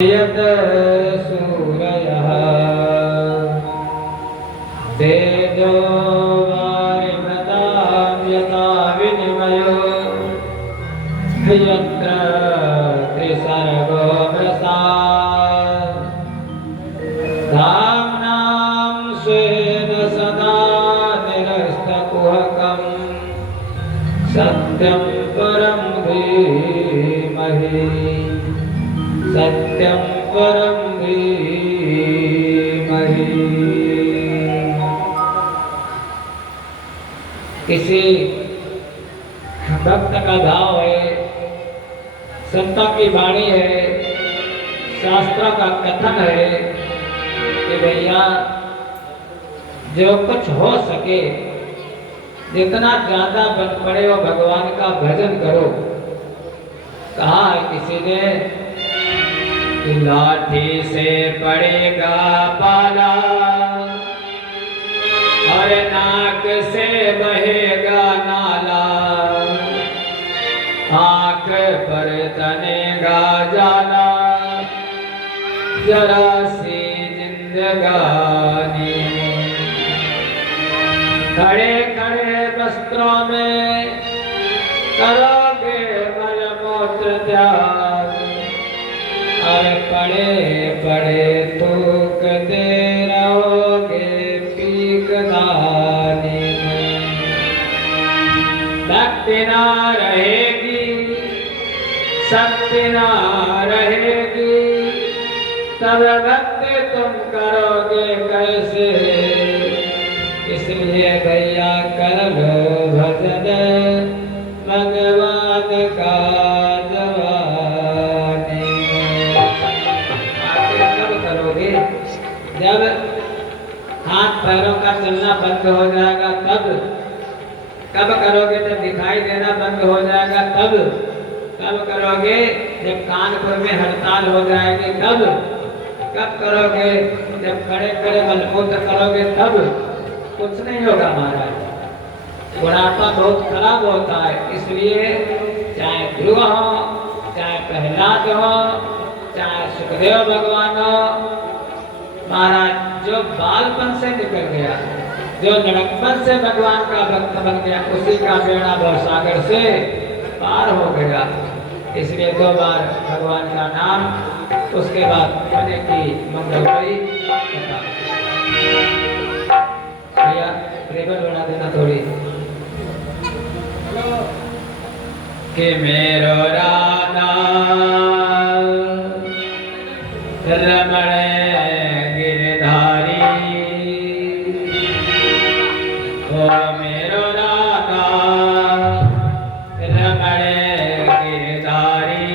यत सूरयः तेजो वारिमृतां यथा विनिमयो यत्र त्रिसर्गो मृषा धाम्नां स्वेन सदा निरस्तकुहकं सत्यं परं धीमहि सत्यं परं धीमहि। किसी भक्त का भाव है, संतों की वाणी है, शास्त्रों का कथन है कि भैया जो कुछ हो सके जितना ज्यादा बन पड़े वो भगवान का भजन करो। कहा है किसी ने, लाठी से पड़ेगा पाला और नाक से बहेगा नाला, आंख पर तनेगा जाला, जरा सी जिंदगानी खड़े खड़े वस्त्रों में करोगे मलमूत्र त्याग, अरे पड़े पड़े थूकते रहोगे पीकदानी में। भक्ति ना रहेगी शक्ति ना रहेगी, तब भक्ति तुम करोगे कैसे। इसलिए भैया कर लो भजन भगवान का जब हाथ पैरों का चलना बंद हो जाएगा तब। कब करोगे जब दिखाई देना बंद हो जाएगा तब। कब करोगे जब कानपुर में हड़ताल हो जाएगी तब। कब करोगे जब खड़े खड़े मलमूत्र करोगे तब। कुछ नहीं होगा महाराज। बुढ़ापा बहुत खराब होता है, इसलिए चाहे ध्रुव हो, चाहे प्रहलाद हो, चाहे सुखदेव भगवान हो, महाराज जो बालपन से निकल गया, जो लड़कपन से भगवान का भक्त बन गया, उसी का बेड़ा भवसागर से पार हो गया। इसलिए 2 बार भगवान का नाम, उसके बाद बने की मंगलवारी। भैया रेबल बढ़ा देना थोड़ी कि मेरो राधा रमण मेरो राधा रमण गिरधारी,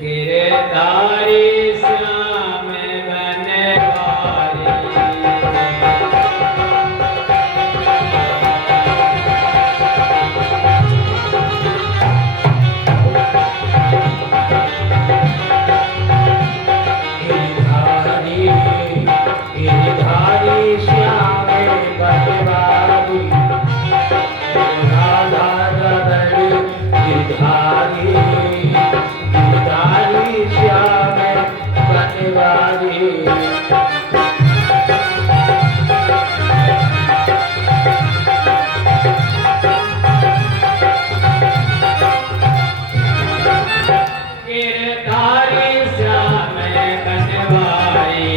गिरधारी श्याम बनवारी। गिरधारी श्याम बनवारी, राधा रमण गिरधारी, गिरधारी श्याम बनवारी। गिरधारी श्याम बनवारी,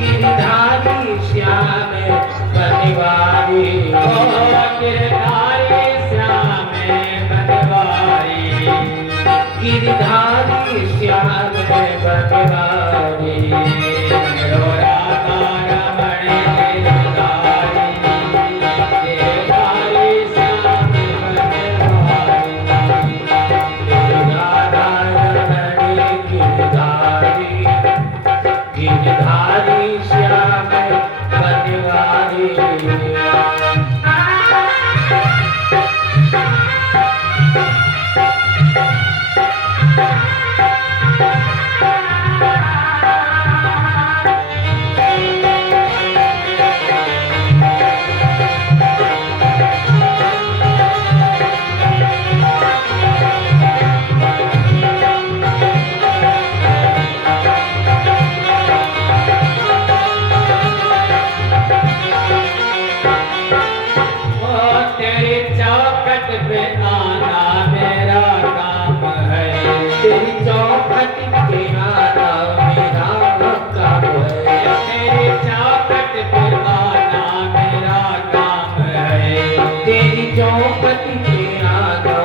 गिरधारी श्याम बनवारी, गिरधारी श्याम बनवारी, गिरधारी श्याम बनवारी। मेरो राधा रमण गिरधारी, गिरधारी श्याम बनवारी, राधा रमण गिरधारी, गिरधारी श्याम बनवारी। तेरी चौखट पे आना मेरा काम है, तेरी चौखट पे आना मेरा काम है, तेरी चौखट पे आना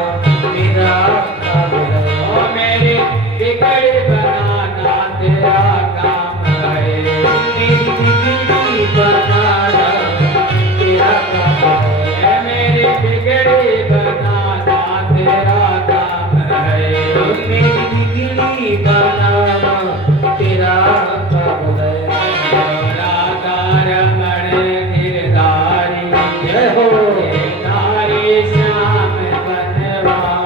मेरा काम है, ओ मेरी बिगड़ी बनाना तेरा काम है, मेरी बिगड़ी बनाना तेरा काम है, मेरी बिगड़ी बनाना तेरा काम है, मेरी बिगड़ी बनाना तेरा काम है। राधार मण गिरधारी जय हो गिरधारी श्याम बनवारी,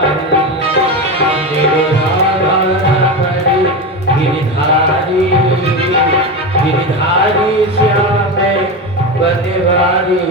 गिरधारी गिरधारी श्याम बनवारी।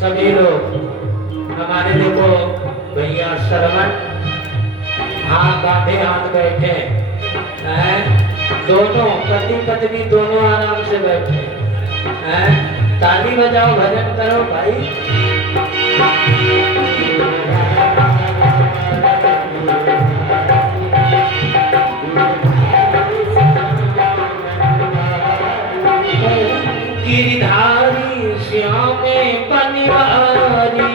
सभी लोग हमारे देखो भैया श्रवण हाथ बांधे हाथ बैठे हैं, दोनों पति पत्नी दोनों आराम से बैठे हैं, ताली बजाओ भजन करो भाई। गिरधारी श्याम बनवारी,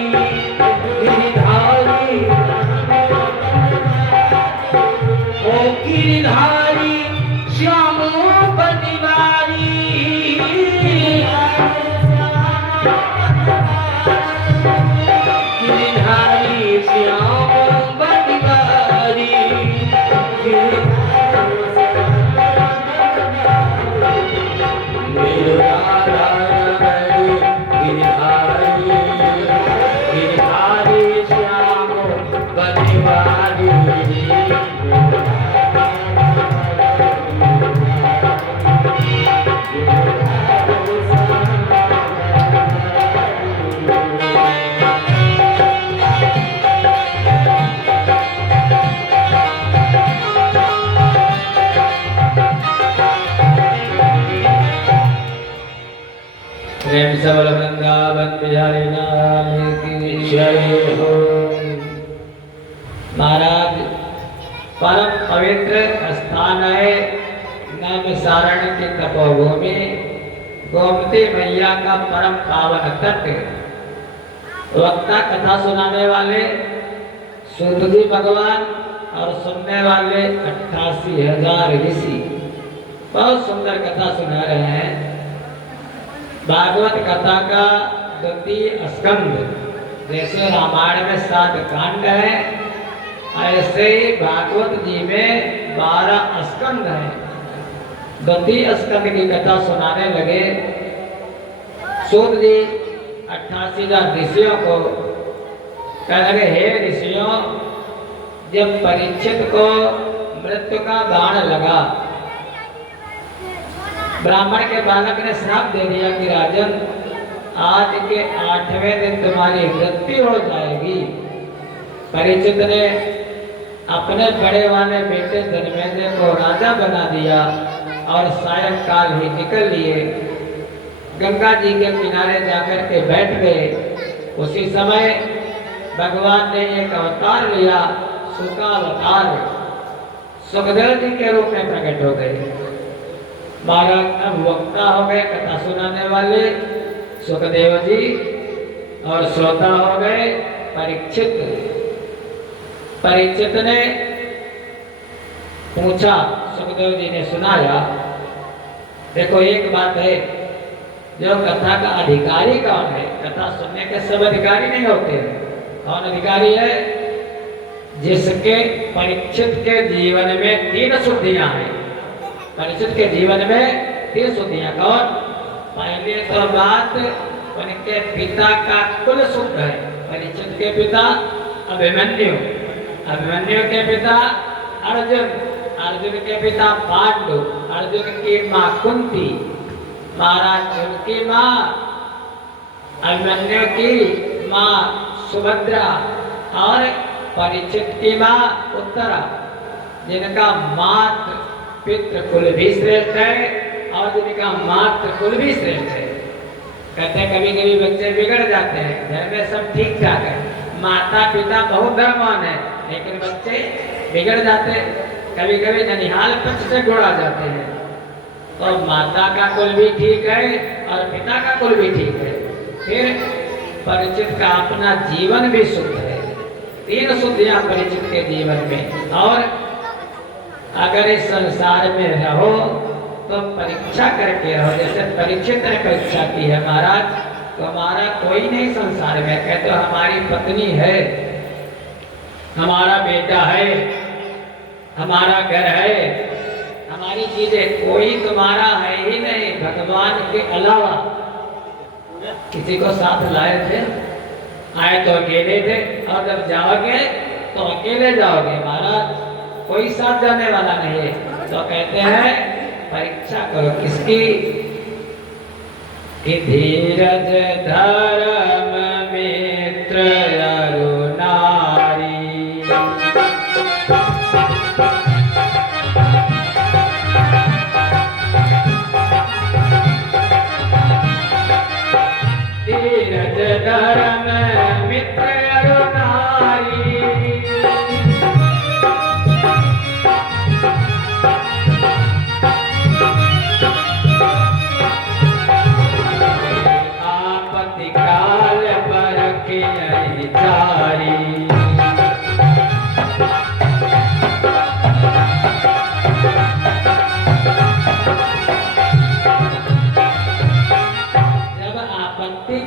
गिरधारी ओ गिरधारी श्याम बनवारी, गिरधारी श्याम बनवारी, गिरधारी श्याम बनवारी। प्रेम से बोलो वृंदावन बिहारी लाल की जय हो। महाराज परम पवित्र स्थान है नैमिषारण्य की तपोभूमि, गोमती मैया का परम पावन तट। वक्ता कथा सुनाने वाले सूत जी भगवान और सुनने वाले 88,000 ऋषि बहुत सुंदर कथा सुना रहे हैं। भागवत कथा का द्वितीय स्कंद, जैसे रामायण में 7 कांड है, ऐसे ही भागवत जी में 12 स्कंद हैं। द्वितीय स्कंद की कथा सुनाने लगे। सूत जी 88,000 ऋषियों को कह लगे, हे ऋषियों, जब परीक्षित को मृत्यु का बाण लगा, ब्राह्मण के बालक ने श्राप दे दिया कि राजन, आज के 8वें दिन तुम्हारी मृत्यु हो जाएगी। परीक्षित ने अपने बड़े वाले बेटे जन्मेजय को राजा बना दिया और सायंकाल ही निकल लिए। गंगा जी के किनारे जाकर के बैठ गए। उसी समय भगवान ने एक अवतार लिया, सुकावतार, सुखदेव जी के रूप में प्रकट हो गए। महाराज अब वक्ता हो गए, कथा सुनाने वाले सुखदेव जी, और श्रोता हो गए परीक्षित। परीक्षित ने पूछा, सुखदेव सुखदेव जी ने सुनाया। देखो एक बात है, जो कथा का अधिकारी कौन है? कथा सुनने के सब अधिकारी नहीं होते हैं। कौन अधिकारी है? जिसके परीक्षित के जीवन में 3 शुद्धियां हैं। परीक्षित के जीवन में 3 शुद्धियां। कौन? पहले तो बात, उनके पिता का कुल शुद्ध है। परीक्षित के पिता अभिमन्यु, अभिमन्यु के पिता अर्जुन, अर्जुन के पिता पांडु, अर्जुन की माँ कुंती, महाराज उनकी माँ, अभिमन्यु की माँ सुभद्रा और परीक्षित की माँ उत्तरा, जिनका मातृ पितृ कुल भी श्रेष्ठ है और जिनका मातृ कुल भी श्रेष्ठ है। कहते हैं कभी कभी बच्चे बिगड़ जाते हैं, घर में सब ठीक ठाक है, माता पिता बहुत धर्मवान है, लेकिन बच्चे बिगड़ जाते हैं। कभी कभी ननिहाल पक्ष से गुड़ा जाते हैं। तो माता का कुल भी ठीक है और पिता का कुल भी ठीक है। फिर परिचित का अपना जीवन भी शुद्ध है। 3 शुद्धियां परिचित के जीवन में। और अगर इस संसार में रहो तो परीक्षा करके रहो। जैसे परीक्षित ने परीक्षा की है महाराज, तो हमारा कोई नहीं संसार में। कहते हमारी पत्नी है, हमारा बेटा है, हमारा घर है, हमारी चीजें, कोई तुम्हारा है ही नहीं भगवान के अलावा। किसी को साथ लाए थे, आए तो अकेले थे, और जब जाओगे तो अकेले जाओगे महाराज, कोई साथ जाने वाला नहीं है। तो कहते हैं परीक्षा करो किसकी? कि धीरज धर्म मित्र अरु नारी। धीरज धर्म मित्र अरु नारी। आपत्ति काल पर के अधिचारी।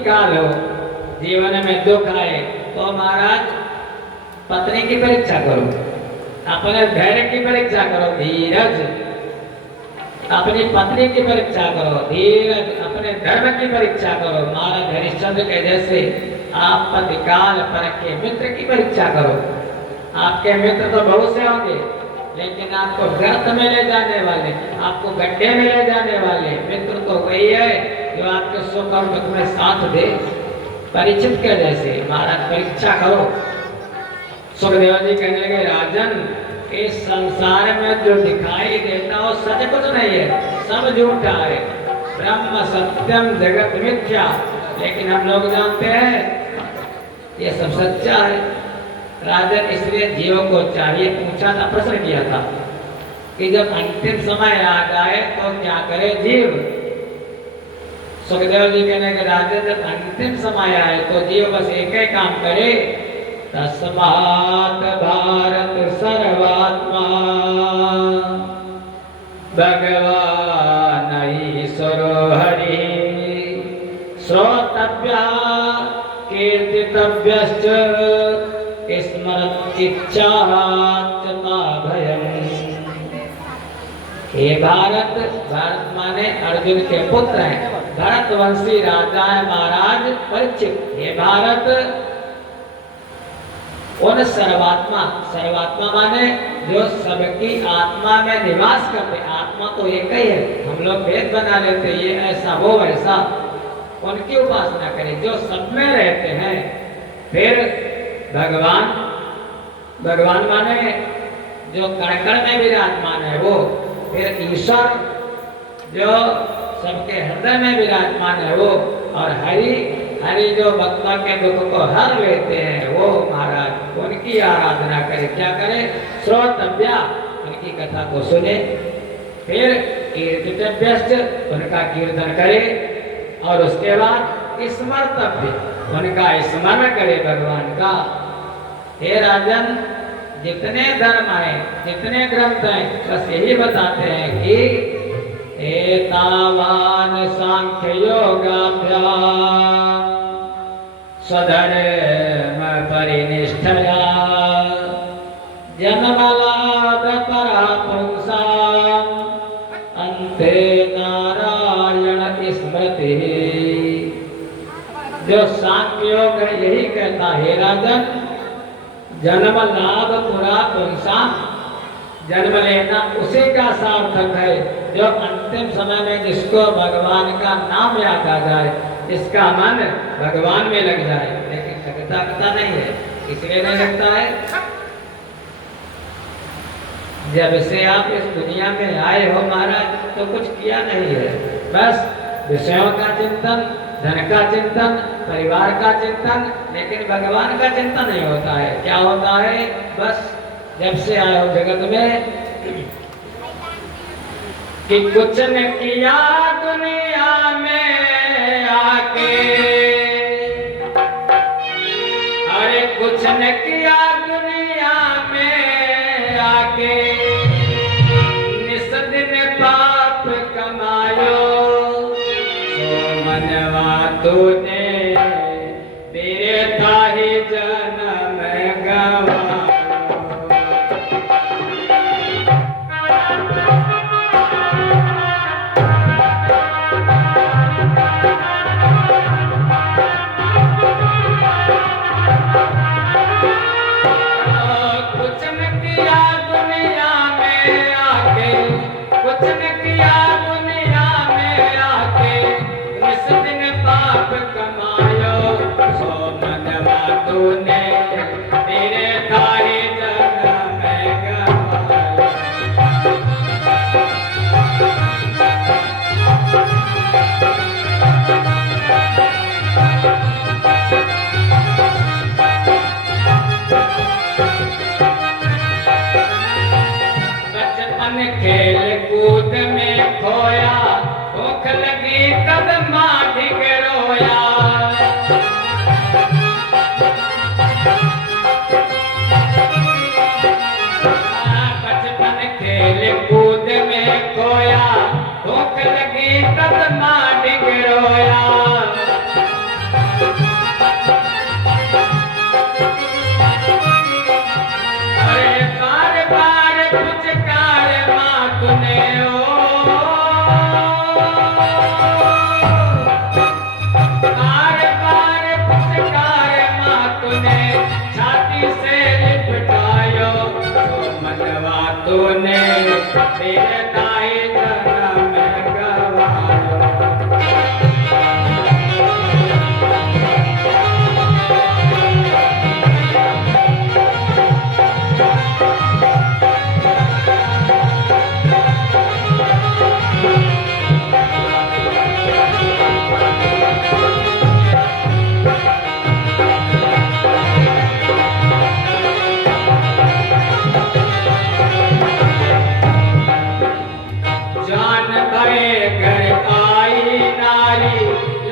काल हो, जीवन में दुख आए तो महाराज पत्नी की परीक्षा करो, अपने धैर्य की परीक्षा करो, धीरज, अपनी पत्नी की परीक्षा करो, धीरज, अपने धर्म की परीक्षा करो। महाराज हरिश्चंद्र के जैसे आपत्ति काल पर के मित्र की परीक्षा करो। आपके मित्र तो बहुत से होंगे, लेकिन आपको गर्त में ले जाने वाले, आपको गड्ढे में ले जाने वाले मित्र तो वही है जो आपके सुख और दुख में साथ दे। परीक्षित के जैसे महाराज परीक्षा करो। सुखदेव जी कहने लगे राजन, इस संसार में जो दिखाई देता हो सच कुछ नहीं है, सब झूठा है। ब्रह्म सत्यम जगत मिथ्या, लेकिन हम लोग जानते हैं ये सब सच्चा है। राजन इसलिए जीव को चाहिए, पूछा था, प्रश्न किया था कि जब अंतिम समय आ जाए तो क्या करे जीव? सुखदेव जी कहने के राजन जब अंतिम समय आए तो जीव बस एक ही काम करे, तस्मात् भारत सर्वात्मा भगवान ईश्वरो हरि श्रोतव्यः कीर्तितव्यश्च स्मरत्किच्छाच्च मा भयम्। हे भारत, भारत माने अर्जुन के पुत्र हैं, भरतवंशी राजा है महाराज परीक्षित। हे भारत, उन सर्वात्मा, सर्वात्मा माने जो सबकी आत्मा में निवास करते, आत्मा तो एक ही है, हम लोग भेद बना लेते ये ऐसा वो ऐसा, उनकी उपासना करें जो सब में रहते हैं। फिर भगवान, भगवान माने जो कण कण में विराजमान है वो। फिर ईश्वर जो सबके हृदय में विराजमान है वो। और हरि, हरि जो भक्तों के दुख को हर लेते हैं वो महाराज, उनकी आराधना करे। क्या करे? श्रोतव्या, उनकी कथा को सुने। फिर कीर्तितव्यश्च, उनका कीर्तन करे। और उसके बाद स्मर्तव्य, उनका स्मरण करे भगवान का। हे राजन, जितने धर्म हैं, जितने ग्रंथ हैं, बस यही बताते हैं कि एतावान सांख्य योगाभ्याम स्वधर्म परिनिष्ठया जन्मलाभ परा पुंसाम अन्ते नारायण स्मृति। जो सांख्य योग है यही कहता है राजन, जन्म लाभ पुरा पुंसाम, जन्म लेना उसी का सार्थक है जो अंतिम समय में जिसको भगवान का नाम याद आ जाए, जिसका मन भगवान में लग जाए। लेकिन लगता नहीं है, इसलिए नहीं लगता है जब से आप इस दुनिया में आए हो महाराज तो कुछ किया नहीं है, बस विषयों का चिंतन, धन का चिंतन, परिवार का चिंतन, लेकिन भगवान का चिंतन नहीं होता है। क्या होता है, बस जब से आए हो जगत में कि कुछ न किया दुनिया में आके, अरे कुछ न किया दुनिया में आके, निस दिन पाप कमायो, सो मनवा तूने तेरे ताही जन्म गवा। खेल कूद में खोया, भूख लगी तब माँ ढिग रोया। बचपन खेल कूद में खोया, भूख लगी तब माँ ढिग रोया। अरे बार बार पुचकार माँ तूने ओ, बार बार पुचकार माँ तूने छाती से लिपटायो, तो मनवा तूने तेरे दाई जन्म गवायो।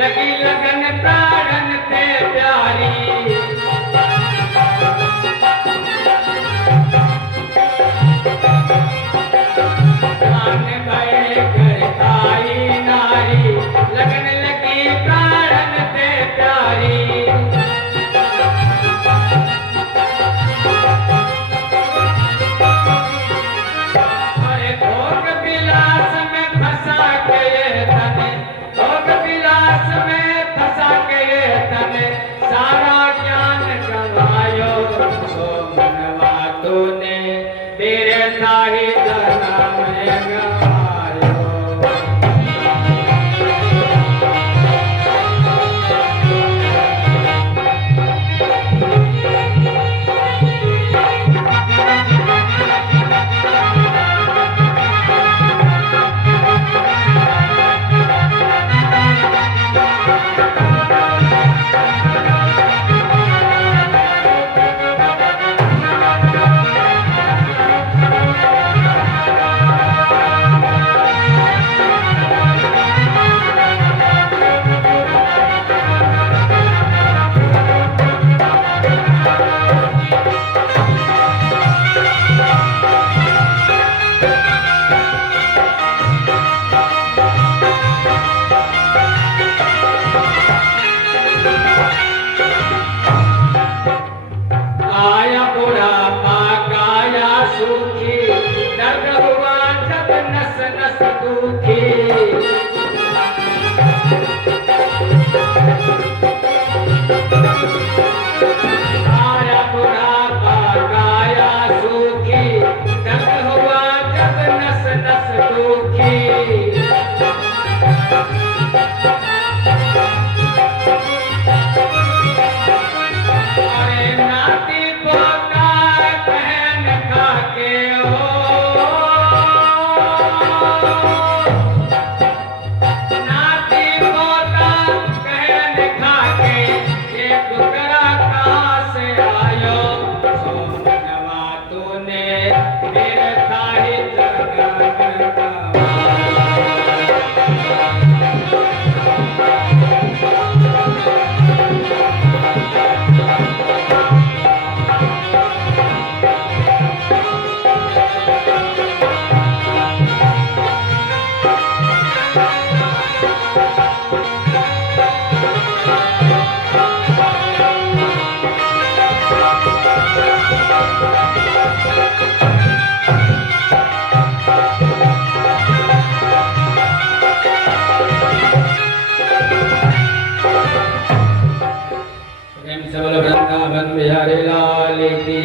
लगी लगन प्राणन ते प्यारी, प्राण भये घर आई नारी, लगन लगी प्राणन ते प्यारी। अरे भोग विलास में फंसा के ये तने, भोग विलास में फंसा के बिहारी लाल की।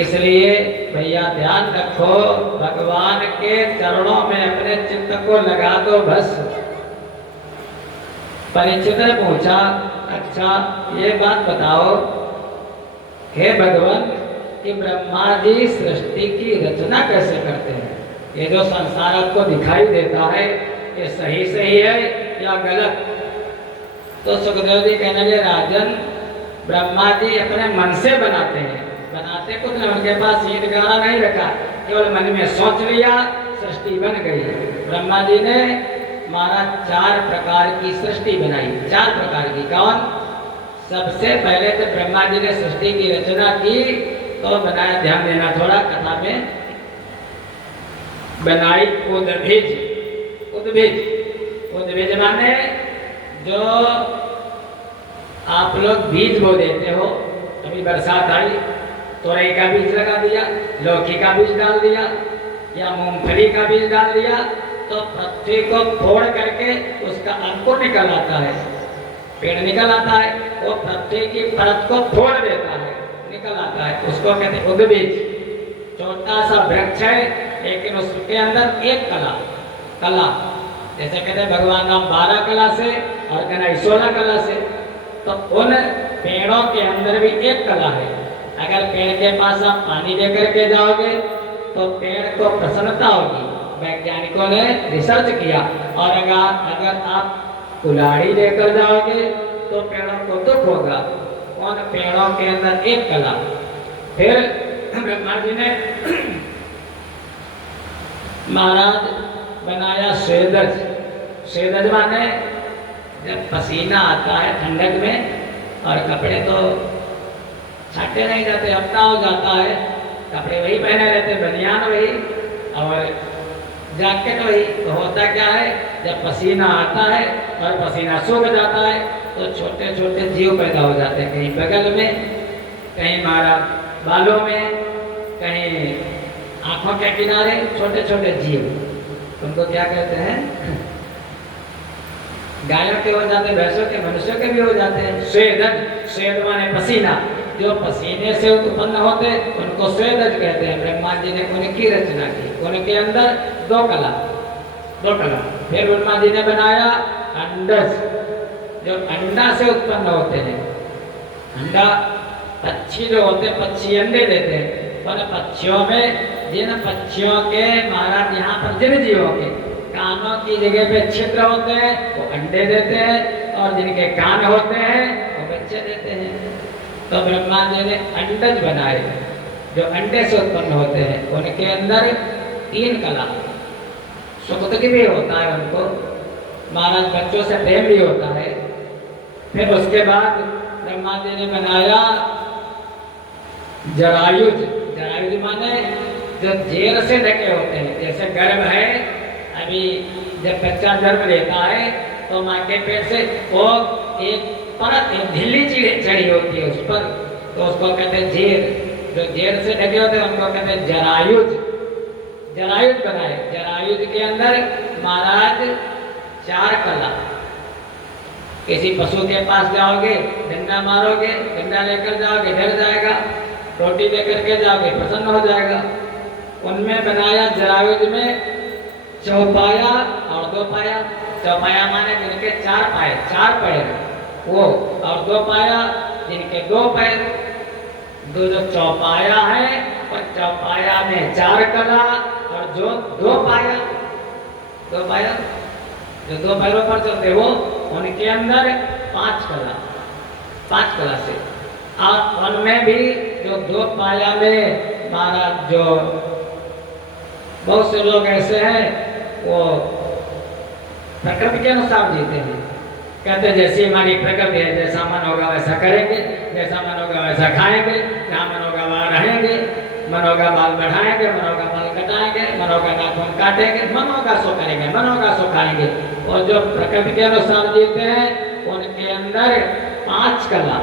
इसलिए भैया ध्यान रखो, भगवान के चरणों में अपने चित्त को लगा दो बस। परीक्षित ने पूछा, अच्छा ये बात बताओ हे भगवान कि ब्रह्मा जी सृष्टि की रचना कैसे करते हैं? ये जो संसार आपको दिखाई देता है ये सही है या गलत? तो सुखदेव जी कहने लगे, राजन ब्रह्मा जी अपने मन से बनाते हैं। बनाते कुछ नहीं, उनके पास ईद गारा नहीं रखा, केवल मन में सोच लिया, सृष्टि बन गई। ब्रह्मा जी ने महाराज 4 प्रकार की सृष्टि बनाई। 4 प्रकार की। कौन? सबसे पहले तो ब्रह्मा जी ने सृष्टि की रचना की तो बनाया, ध्यान देना थोड़ा कथा में, बनाई उद्भिज। उद्भिज उद्भिज माने जो आप लोग बीज बो देते हो। अभी बरसात आई, तोरई का बीज लगा दिया, लौकी का बीज डाल दिया या मूंगफली का बीज डाल दिया, तो पृथ्वी को फोड़ करके उसका अंकुर निकल आता है, पेड़ निकल आता है। वो पृथ्वी की परत को फोड़ देता है, निकल आता है, उसको कहते हैं उद्भिज। छोटा सा वृक्ष है लेकिन उसके अंदर एक कला, जैसे कहते हैं भगवान राम 12 कला से और गणेश 16 कला से, तो उन पेड़ों के अंदर भी एक कला है। अगर पेड़ के पास आप पानी लेकर के जाओगे तो पेड़ को प्रसन्नता होगी, वैज्ञानिकों ने रिसर्च किया। और अगर आप कुल्हाड़ी लेकर जाओगे तो पेड़ों को दुख होगा। उन पेड़ों के अंदर एक कला। फिर ब्रह्मा जी ने महाराज बनाया स्वेदज। स्वेदज माने जब पसीना आता है ठंडक में और कपड़े तो छाटे नहीं जाते, हफ्ता हो जाता है, कपड़े वही पहने रहते, बनियान वही और जैकेट वही। तो होता क्या है, जब पसीना आता है और पसीना सूख जाता है तो छोटे छोटे जीव पैदा हो जाते हैं, कहीं बगल में, कहीं महाराज बालों में, कहीं आंखों के किनारे, छोटे छोटे जीव। उनको क्या कहते हैं? गायों के हो जाते, भैंसों के, मनुष्यों के भी हो जाते हैं। स्वेदज, स्वेद माने पसीना, जो पसीने से उत्पन्न होते उनको स्वेदज कहते हैं। ब्रह्मा जी ने उनकी रचना की, उनके अंदर 2 कला। फिर ब्रह्मा जी ने बनाया अंडज, जो अंडा से उत्पन्न होते हैं। अंडा, पक्षी जो होते हैं, पक्षी अंडे देते हैं। उन पक्षियों में, जिन पक्षियों के महाराज यहाँ पर जिन जीवों के कानों की जगह पे छिद्र होते हैं वो अंडे देते हैं, और जिनके कान होते हैं वो बच्चे देते हैं। तो ब्रह्मा जी ने अंडज बनाए जो अंडे से उत्पन्न होते हैं। उनके अंदर 3 कला। सुख दुख भी होता है उनको, महाराज बच्चों से प्रेम भी होता है। फिर उसके बाद ब्रह्मा जी ने बनाया जरायुज। जरायुज माने जो जेर से ढके होते हैं। जैसे गर्भ है, अभी जब बच्चा जन्म लेता है तो माँ के पेट से वो एक परत, एक ढीली चीज चढ़ी होती है उस पर, तो उसको कहते हैं जेर। जो जेर से ढके होते हैं उनको कहते हैं जरायुज। जरायुज बनाए। जरायुज के अंदर महाराज 4 कला। किसी पशु के पास जाओगे, डंडा मारोगे, डंडा लेकर जाओगे डर जाएगा, रोटी लेकर के जाओगे प्रसन्न हो जाएगा। उनमें बनाया जरायुज में चौपाया और 2 पाया। चौपाया माने जिनके 4 पाए, 4 पैर वो, और 2 पाया जिनके 2 पैर। जो चौपाया है और चौपाया में 4 कला, और जो 2 पाया, 2 पाया जो 2 पैरों पर चलते वो, उनके अंदर 5 कला। 5 कला से। और उनमें भी जो 2 पाया में महाराज, जो बहुत से लोग ऐसे हैं वो प्रकृति के अनुसार जीते हैं। कहते हैं जैसी हमारी प्रकृति है, जैसा मन होगा वैसा करेंगे, जैसा मन होगा वैसा खाएंगे, जहाँ मन होगा वहाँ रहेंगे, मन होगा बाल बढ़ाएंगे, मन होगा बाल कटाएंगे, मन होगा नाखून काटेंगे, मन होगा सो करेंगे, मन होगा सो खाएंगे। और जो प्रकृति के अनुसार जीते हैं उनके अंदर 5 कला।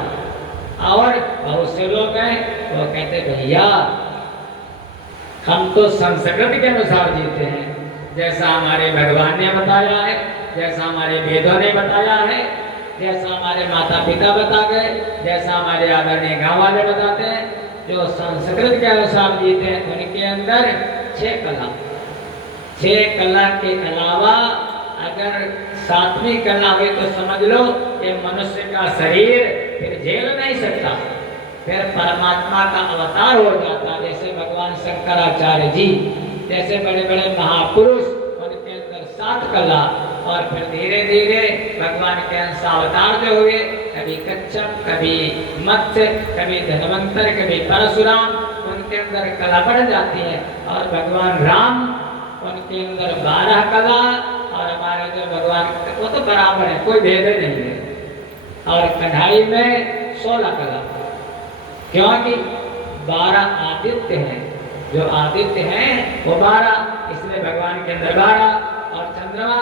और बहुत से लोग हैं वो कहते भैया हम तो संस्कृति के अनुसार जीते हैं, जैसा हमारे भगवान ने बताया है, जैसा हमारे वेदों ने बताया है, जैसा हमारे माता पिता बता गए, जैसा हमारे आदरणीय गांव वाले बताते हैं, जो संस्कृत के अनुसार जीते हैं, उनके अंदर 6 कला, 6 कला के अलावा अगर 7वीं कला हुई तो समझ लो ये मनुष्य का शरीर फिर झेल नहीं सकता, फिर परमात्मा का अवतार हो जाता। जैसे भगवान शंकराचार्य जी जैसे बड़े बड़े महापुरुष, उनके अंदर 7 कला, और फिर धीरे धीरे भगवान के अंश अवतार जो हुए, कभी कच्छप, कभी मत्स्य, कभी धन्वंतर, कभी परशुराम, उनके अंदर कला बढ़ जाती है। और भगवान राम, उनके अंदर 12 कला, और हमारे जो भगवान वो तो बराबर है, कोई भेद नहीं है। और कन्हई में 16 कला, क्योंकि 12 आदित्य हैं, जो आदित्य हैं वो 12, इसलिए भगवान के अंदर 12, और चंद्रमा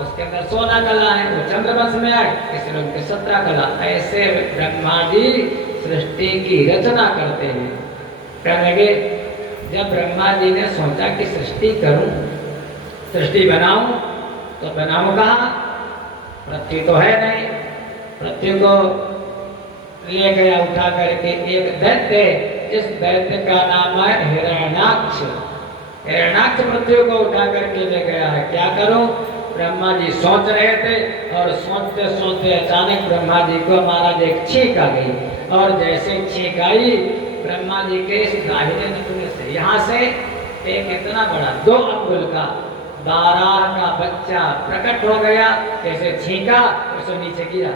उसके अंदर 16 कला है, वो चंद्रवंश में आए, इसलिए उनके 17 कला। ऐसे ब्रह्मा जी सृष्टि की रचना करते हैं। कहने लगे जब ब्रह्मा जी ने सोचा कि सृष्टि करूं, सृष्टि बनाऊं, तो बनाऊं कहाँ, पृथ्वी तो है नहीं, पृथ्वी को ले गया उठा करके एक दैत्य, जिस दैत्य का नाम है हिरण्याक्ष। हिरण्याक्ष पृथ्वी को उठा करके ले गया है। क्या करूं, ब्रह्मा जी सोच रहे थे, और सोचते सोचते अचानक ब्रह्मा जी को महाराज एक छींक आ गई, और जैसे छींक आई ब्रह्मा जी के इस दाहिने नथुने से, यहाँ से एक इतना बड़ा 2 अंगुल का 12 का बच्चा प्रकट हो गया। जैसे छींका उसको नीचे गिरा।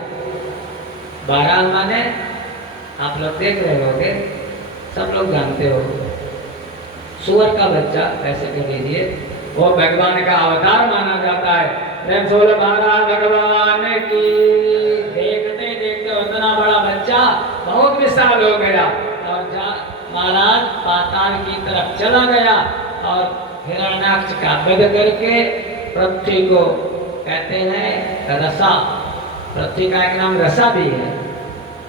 12 माने आप लोग देख रहे होंगे, सब लोग जानते हो, सुअर का बच्चा ऐसे कह लीजिए, वो भगवान का अवतार माना जाता है। 12 भगवान की, देखते देखते उतना बड़ा बच्चा बहुत विशाल हो गया, और महाराज पाताल की तरफ चला गया, और हिरण्याक्ष का वध करके पृथ्वी को कहते हैं रसा, पृथ्वी का एक नाम रसा भी है,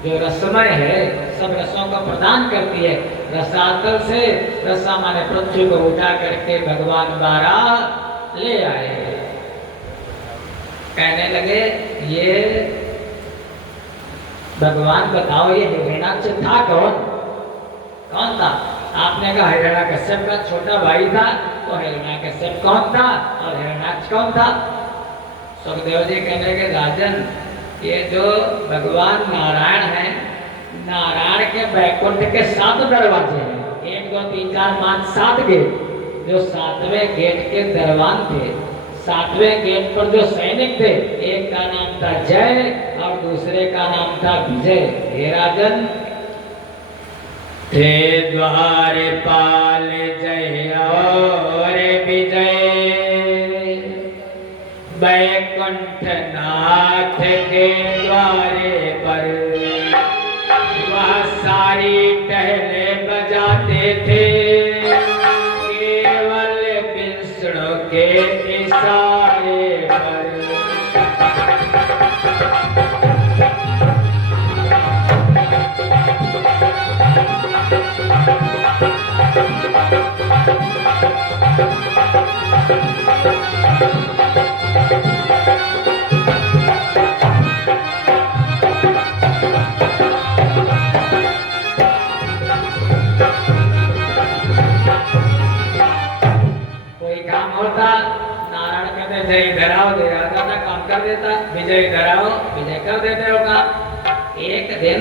जो रसमय है, सब रसों को प्रदान करती है। रसातल से, रसा माने पृथ्वी को उठा करके भगवान 12 ले आए। कहने लगे ये भगवान बताओ ये हिरण्याक्ष था कौन, कौन था? आपने कहा हिरण्यकश्यप का छोटा भाई था, तो हिरण्यकश्यप कौन था और हिरण्याक्ष कौन था? सुखदेव जी कहने लगे राजन, ये जो भगवान नारायण हैं, नारायण के वैकुंठ के 7 दरवाजे हैं, 1 2 3 4 5 7 गेट, जो 7वें गेट के दरवान थे, 7वें गेट पर जो सैनिक थे, एक का नाम था जय और दूसरे का नाम था विजय। हे राजन, थे द्वारपाल जय और विजय, वैकुंठ नाथ के द्वारे पर वह सारी टहले बजाते थे, केवल विष्णु के इशारे पर। जय इधर आओ, जय आता था, काम कर देता, विजय इधर आओ, विजय कर देते होगा। एक दिन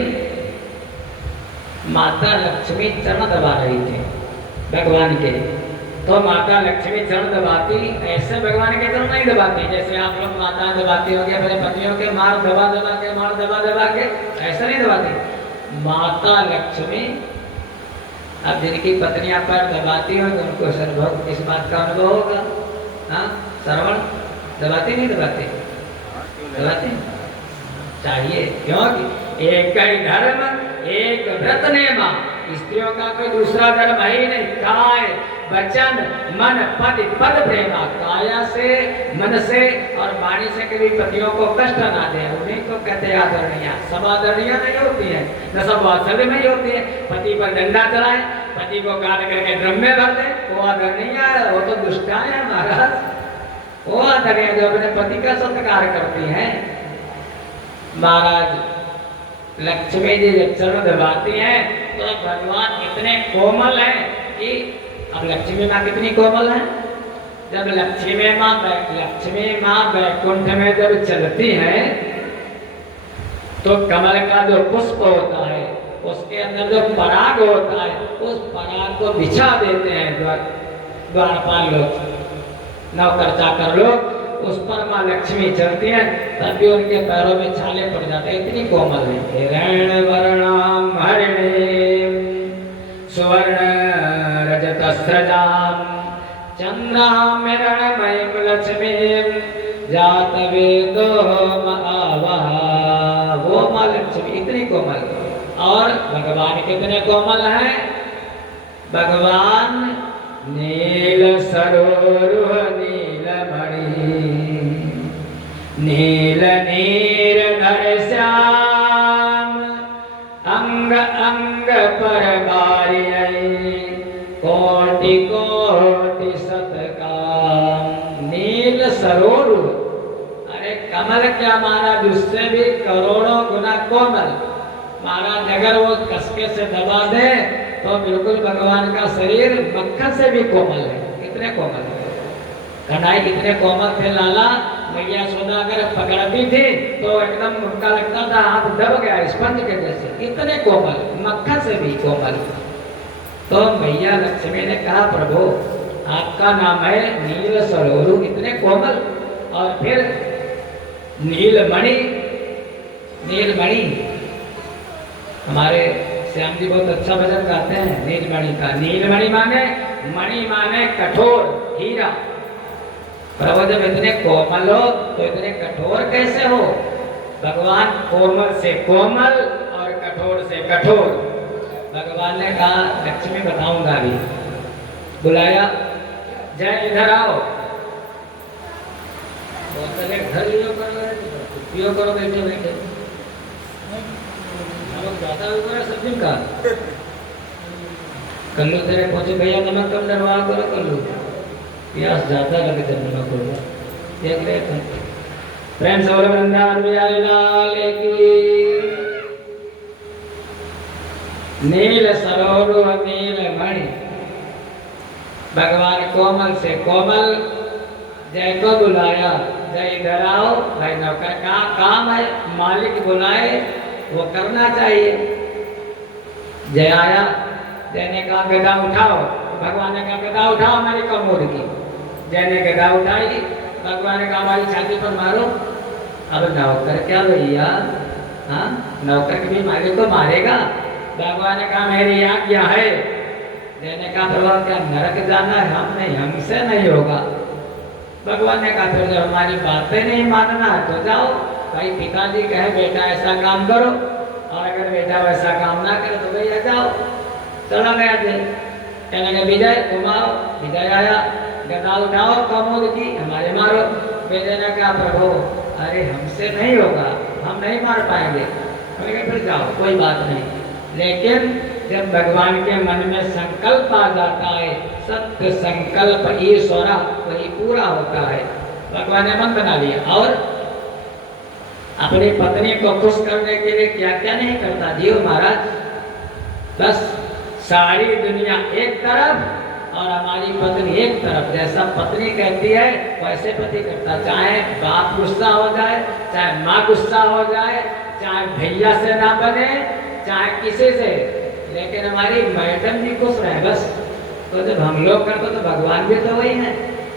माता लक्ष्मी चरण दबा रही थी भगवान के, तो माता लक्ष्मी चरण दबाती, ऐसे भगवान के चरण नहीं दबाती जैसे आप लोग माताएं दबाती होगी अपने पतियों के, मार दबा दबा के, मार दबा दबा के, ऐसा नहीं दबाती। माता लक्ष्मी अब जिनकी पत्नियां पैर दबाती हो तो उनको सर्वभोग इस बात का अनुभव होगा। हाँ, श्रवण दबाते नहीं दबाते, दबाते चाहिए, क्योंकि एक ही धर्म एक व्रत नेमा, स्त्रियों का कोई दूसरा धर्म है ही नहीं। काय वचन मन पद पद प्रेमा, काया से, मन से और वाणी से कभी पतियों को कष्ट ना दे, उन्हीं को कहते हैं आदरणीय। सब आदरणीय नहीं होती है, न सब वात्सल्य में ही होती है। पति पर डंडा चलाए, पति को गाल करके ड्रम में भर दे, वो आदरणीय है, वो तो दुष्टाएं है महाराज। वो आदरणीय जो अपने पति का सत्कार करती हैं। महाराज लक्ष्मी जी जब चरण दबाती हैं तो भगवान इतने कोमल हैं कि अब लक्ष्मी माँ कितनी कोमल है। जब लक्ष्मी माँ वैकुंठ में जब चलती है तो कमल का जो पुष्प होता है उसके अंदर जो पराग होता है उस पराग को बिछा देते हैं द्वारपाल लोग, नौकर चाकर लोग, उस पर माँ लक्ष्मी चलती हैं तभी उनके पैरों में छाले पड़ जाते हैं, इतनी कोमल है। हिरण वर्णाम हरिणीम सुवर्ण रजतस्रजाम चंद्राम हिरणमयीम लक्ष्मीम जातवेदो आवह। वो माँ लक्ष्मी इतनी कोमल। और भगवान कितने कोमल हैं। भगवान नील सरोरुह नीलमणि नील नीर नर श्याम अंग अंग पर कोटि कोटि सतकाम। नील सरोरु, अरे कमल क्या महाराज, उससे भी करोड़ों गुना कोमल। महाराज अगर वो कसके से दबा दे तो बिल्कुल भगवान का शरीर मक्खन से भी कोमल है, कितने कोमल है। कन्हैया कितने कोमल थे लाला। मैया सोना अगर पकड़ती थी तो एकदम उनका लगता था हाथ दब गया स्पंज के जैसे, इतने कोमल, मक्खन से भी कोमल। तो मैया लक्ष्मी ने कहा प्रभु आपका नाम है नील सरोरु, इतने कोमल। और फिर नीलमणि, नीलमणि हमारे श्याम जी बहुत अच्छा भजन गाते हैं नीलमणि का। नीलमणि माने, मणि माने कठोर, हीरा। प्रभु जब इतने कोमल हो तो इतने कठोर कैसे हो। भगवान कोमल से कोमल और कठोर से कठोर। भगवान ने कहा लक्ष्मी बताऊंगा अभी। बुलाया, जय इधर आओ। घर लियो करो बैठे बैठे सब्जी का कल्लू तेरे पहुंचे भैया नमक कम डरवा करो कल्लू, प्यास ज्यादा लगे जब नमक होगा। देख रहे थे फ्रेंड्स और वृंदावन बिहारी लाल की। नील सरोरु नील मणि, भगवान कोमल से कोमल। जय को बुलाया, जय इधर आओ। भाई नौकर का काम है, मालिक बुलाए वो करना चाहिए। जय आया, जय ने कहा गदा उठाओ। भगवान ने कहा गदा उठाओ हमारी कमोड की। जय ने गदा उठाई। भगवान ने कहा हमारी छाती पर मारो। अब नौकर क्या भैया, हाँ नौकर के भी मालिक को मारेगा। भगवान ने कहा मेरी आज्ञा है। जय ने कहा प्रभु क्या नरक जाना है, हम नहीं, हमसे नहीं होगा। भगवान ने कहा फिर जब हमारी बातें नहीं मानना तो जाओ। भाई पिताजी कहे बेटा ऐसा काम करो, और अगर बेटा वैसा काम ना करे तो भैया जाओ। चला गया थे, कहने लगे विजय घुमाओ। विजय आया, गदा उठाओ कमोद की, हमारे मारो। विजय ने कहा प्रभु अरे हमसे नहीं होगा, हम नहीं मार पाएंगे। मैंने कहा फिर जाओ कोई बात नहीं। लेकिन जब भगवान के मन में संकल्प आ जाता है, सत्य संकल्प ईश्वरा, वही पूरा होता है। भगवान ने मन बना लिया और अपनी पत्नी को खुश करने के लिए क्या क्या नहीं करता जीव महाराज। बस सारी दुनिया एक तरफ और हमारी पत्नी एक तरफ। जैसा पत्नी कहती है वैसे पति करता। चाहे बाप गुस्सा हो जाए, चाहे माँ गुस्सा हो जाए, चाहे भैया से ना बने, चाहे किसी से, लेकिन हमारी मैडम भी खुश रहे बस। तो जब हम लोग करते तो भगवान भी तो वही है।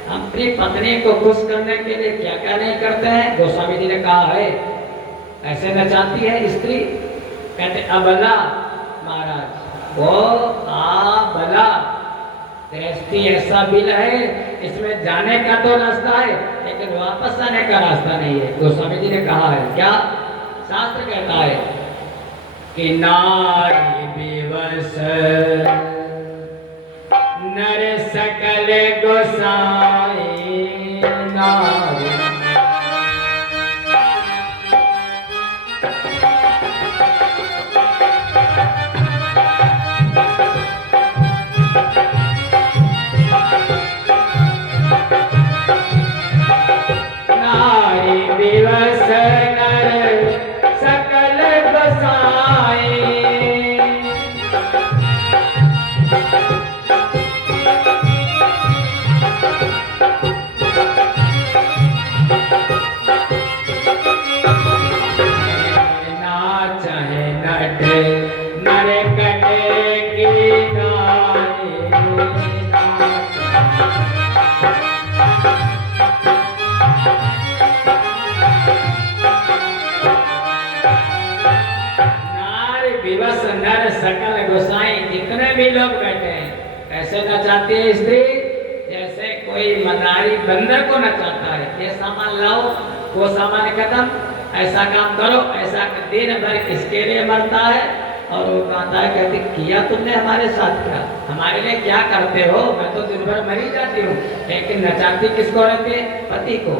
हम अपनी पत्नी को खुश करने के लिए क्या क्या नहीं करते हैं। गोस्वामी जी ने कहा है ऐसे नचाती है स्त्री, कहते अबला महाराज, वो आबला गृहस्थी ऐसा बिल है, इसमें जाने का तो रास्ता है लेकिन वापस आने का रास्ता नहीं है। गोस्वामी जी ने कहा है क्या, शास्त्र कहता है कि नारी विवश नर सकल गोसाई। नारी नारी दिवस नर लोग बैठे हैं। ऐसे नचाती है स्त्री जैसे कोई मदारी बंदर को नचाता है। ये सामान लाओ, वो सामान खत्म, ऐसा काम करो, ऐसा दिन भर किसके लिए मरता है। और वो कहता है, कहती किया तुमने हमारे साथ, क्या हमारे लिए क्या करते हो? मैं तो दिन भर मरी जाती हूँ, लेकिन नचाती किसको रहती है? पति को।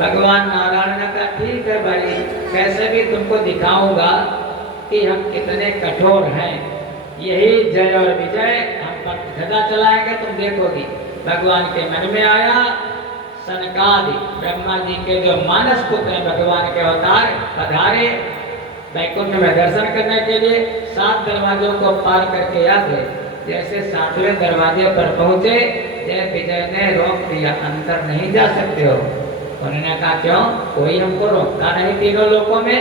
भगवान नारायण ने कहा, ठीक है भाई, कैसे भी तुमको दिखाऊंगा कि हम कितने कठोर हैं। यही जय और विजय हम पर गदा चलाएंगे, तुम देखोगी। भगवान के मन में आया, सनकादि ब्रह्मा जी के जो मानस पुत्र हैं, भगवान के अवतार पधारे वैकुंठ में दर्शन करने के लिए। 7 दरवाजों को पार करके आ गए। जैसे 7वें दरवाजे पर पहुंचे, जय विजय ने रोक दिया, अंदर नहीं जा सकते हो। उन्होंने कहा, क्यों? कोई हमको रोकता नहीं तीनों लोकों में।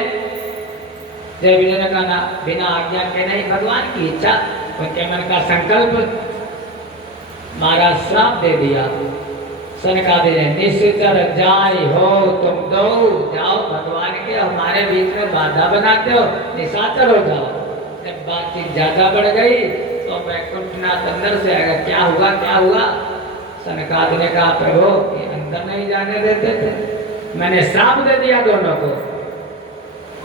जय विजय ने कहा, ना, बिना आज्ञा के नहीं, भगवान की इच्छा, उनके मन का संकल्प। महाराज श्राप दे दिया। सनकादि ने, निश्चितर जाय हो तुम दो, जाओ भगवान के हमारे बीच में बाधा बनाते हो, निशाचर हो जाओ। जब बातचीत ज्यादा बढ़ गई तो वैकुंठनाथ अंदर से आएगा, क्या हुआ क्या हुआ? सनकादि ने कहा, प्रभु ये अंदर नहीं जाने देते थे, मैंने श्राप दे दिया दोनों को।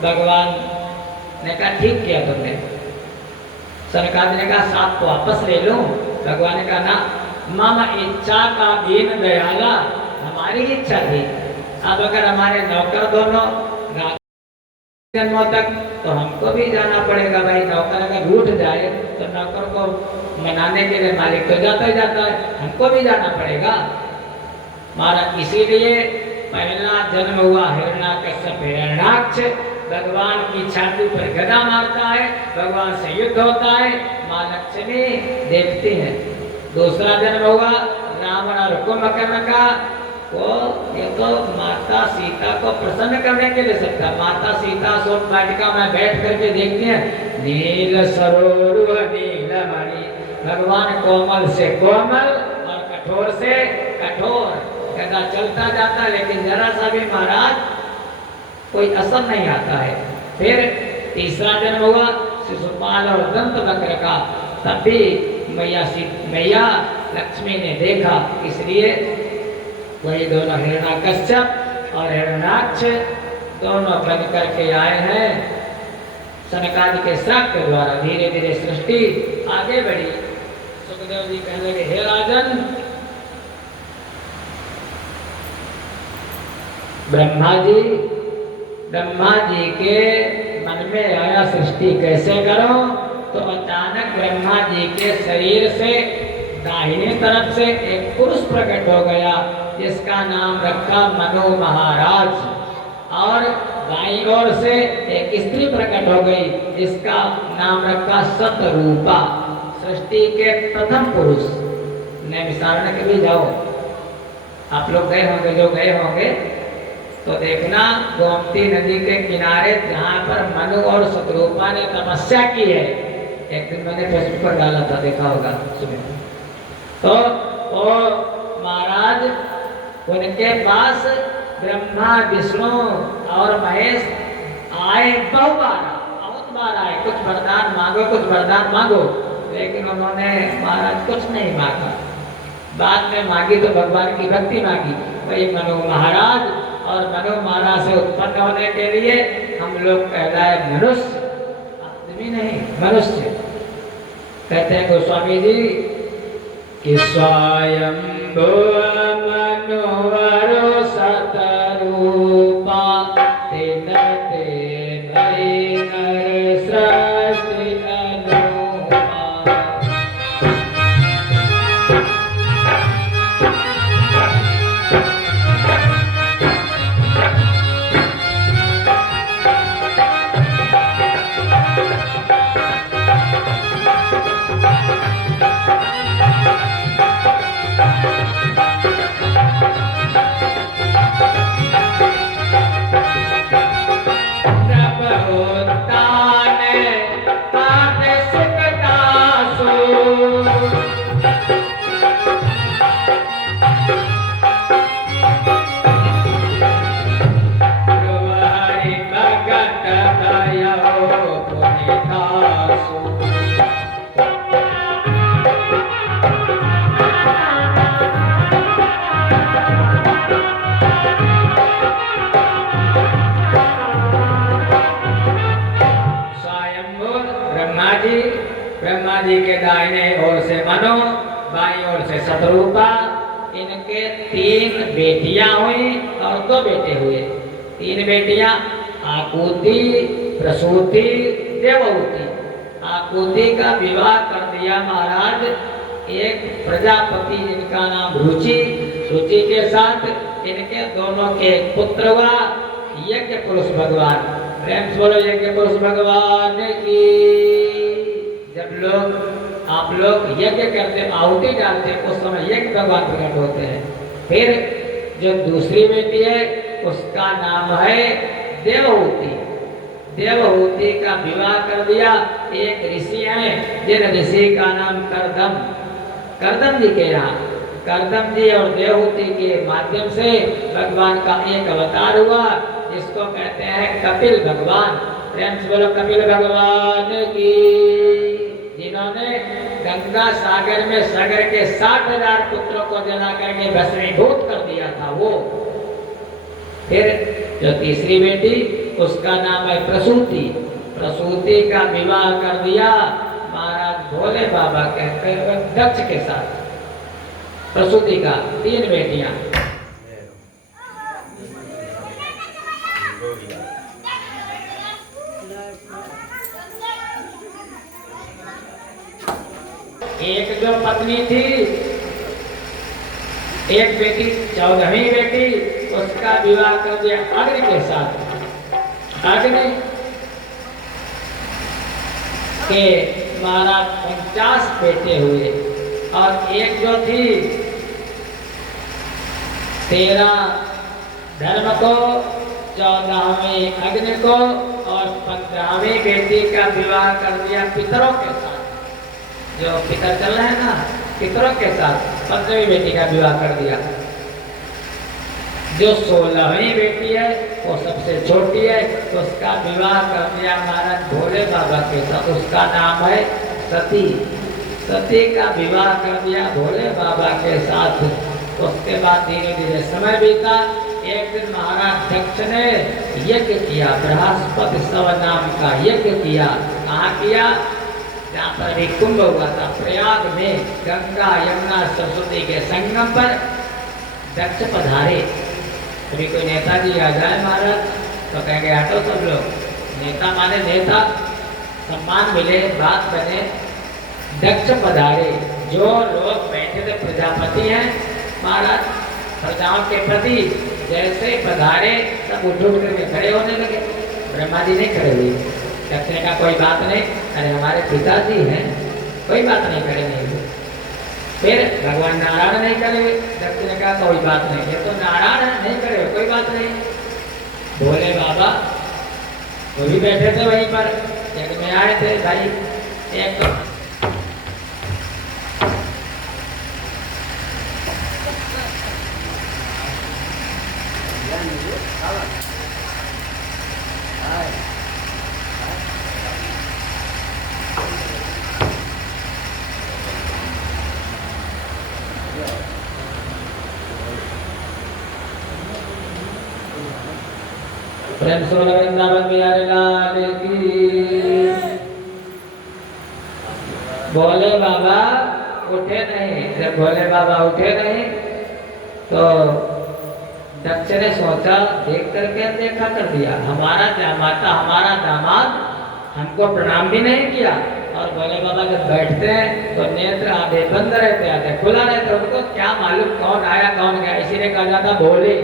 भगवान ने कहा, ठीक किया तुमने। सनकादि ने कहा, श्राप को वापस ले लूं? भगवान ने कहा, ना, मम इच्छा का दीन दयाला, हमारी इच्छा थी। अब अगर हमारे नौकर दोनों जन्मों तक, तो हमको भी जाना पड़ेगा भाई। नौकर अगर रूठ जाए तो नौकर को मनाने के लिए मालिक तो जाता ही जाता है, हमको भी जाना पड़ेगा। महाराज इसीलिए पहला जन्म हुआ हिरण्याकश्यप हिरण्याक्ष, भगवान की छाती पर गदा मारता है, भगवान से युद्ध होता है, मां लक्ष्मी देखती है। दूसरा जन्म हुआ रावण और कुंभकर्ण का। वो ये तो माता सीता को प्रसन्न करने के लिए सबका, माता सीता शोक वाटिका में बैठ करके देखती हैं, नील सरोवर नीलमणि, भगवान कोमल से कोमल और कठोर से कठोर, गदा चलता जाता, लेकिन जरा सा भी महाराज कोई असर नहीं आता है। फिर तीसरा जन्म हुआ शिशुपाल और दंत वक्र का, तब भी मैया लक्ष्मी ने देखा, इसलिए वही दोनों हिरण्याकश्यप और हिरण्याक्ष दोनों बन करके आए हैं। सनकादि के श्राप के द्वारा धीरे धीरे सृष्टि आगे बढ़ी। सुखदेव जी कहने लगे, हे राजन, ब्रह्मा जी के मन में आया सृष्टि कैसे करो, तो अचानक ब्रह्मा जी के शरीर से दाहिनी तरफ से एक पुरुष प्रकट हो गया, जिसका नाम रखा मनु महाराज, और दाईं ओर से एक स्त्री प्रकट हो गई, जिसका नाम रखा सतरूपा। सृष्टि के प्रथम पुरुष। नैमिषारण्य के भी जाओ, आप लोग गए होंगे, जो गए होंगे तो देखना, गोमती नदी के किनारे जहाँ पर मनु और सतरूपा ने तपस्या की है, एक दिन मैंने फेसबुक पर डाला था, देखा होगा सुने। तो वो महाराज, उनके पास ब्रह्मा विष्णु और महेश आए, बहुत बार आए, कुछ वरदान मांगो कुछ वरदान मांगो, लेकिन उन्होंने महाराज कुछ नहीं मांगा। बाद में मांगी तो भगवान की भक्ति मांगी। वही मनु महाराज, और मनु महाराज से उत्पन्न होने के लिए हम लोग कहलाए मनुष्य, आदमी नहीं मनुष्य। कहते हैं गोस्वामी जी कि स्वयं मनोहरो सतरूपा, तेन तेन नर सृष्टि अनुपा। जी के दाहिने ओर से मनु, बाईं ओर से शत्रुपा। इनके 3 बेटियां हुई और 2 बेटे हुए। 3 बेटियां आकुति, प्रसूति, देवहूति। आकुति का विवाह कर दिया महाराज एक प्रजापति जिनका नाम रुचि, रुचि के साथ। इनके दोनों के पुत्र हुआ यज्ञ पुरुष भगवान। प्रेम से बोलो यज्ञ पुरुष भगवान की। जब आप लोग यज्ञ करते, आहुति डालते, उस समय यज्ञ भगवान प्रकट होते हैं। फिर जो दूसरी बेटी है उसका नाम है देवहूति। देवहूति का विवाह कर दिया एक ऋषि हैं, जिन ऋषि का नाम करदम, करदम जी के यहाँ। करदम जी और देवहूति के माध्यम से भगवान का एक अवतार हुआ, जिसको कहते हैं कपिल भगवान। प्रेम से बोलो कपिल भगवान की। जिन्होंने गंगा सागर में सागर के 60,000 पुत्रों को जला करके भस्मीभूत कर दिया था वो। फिर जो तीसरी बेटी उसका नाम है प्रसूति। प्रसूति का विवाह कर दिया महाराज भोले बाबा कहते हुए दक्ष के साथ। प्रसूति का 3 बेटियां। एक जो पत्नी थी, एक बेटी 14वीं बेटी, उसका विवाह कर दिया अग्नि के साथ। अग्नि के महाराज 50 बेटे हुए। और एक जो थी 13 धर्म को, 14वीं अग्नि को और 15वीं बेटी का विवाह कर दिया पितरों के साथ। जो पितर चल रहे हैं ना, पितरों के साथ 15वीं बेटी का विवाह कर दिया। जो 16वीं बेटी है वो सबसे छोटी है, उसका विवाह कर दिया महाराज भोले बाबा के साथ। उसका नाम है सती। सती का विवाह कर दिया भोले बाबा के साथ। उसके बाद धीरे धीरे समय बीता। एक दिन महाराज दक्ष ने यज्ञ किया, बृहस्पति सव नाम का यज्ञ किया। कहाँ किया? जहाँ पर भी कुंभ हुआ था, प्रयाग में, गंगा यमुना सरस्वती के संगम पर दक्ष पधारे। कभी कोई नेताजी आ जाए महाराज तो कहेंगे हटो सब लोग। नेता माने नेता, सम्मान मिले, बात बने। दक्ष पधारे। जो लोग बैठे थे प्रजापति हैं महाराज, प्रजाओं के प्रति जैसे पधारे सब उठ उठ करके खड़े होने लगे। ब्रह्मा जी नहीं खड़े हुए। दक्ष ने कहा कोई बात नहीं, अरे हमारे पिताजी हैं, कोई बात नहीं करेंगे। फिर भगवान नारायण नहीं करे। दक्ष ने कहा कोई बात नहीं, ये तो नारायण है, नहीं करे, कोई बात नहीं। भोले बाबा वो भी बैठे थे वहीं पर, यज्ञ में आए थे भाई। एक तो प्रेम से वृंदावन बिहारी लाल की। भोले बाबा उठे नहीं। जब भोले बाबा उठे नहीं तो दक्ष ने सोचा, देख करके देखा कर दिया, हमारा दामाता, हमारा दामाद हमको प्रणाम भी नहीं किया। और भोले बाबा जब बैठते हैं तो नेत्र आधे बंद रहते, आधे खुला रहते। उनको क्या मालूम कौन आया कौन गया। इसीलिए कहा जाता भोले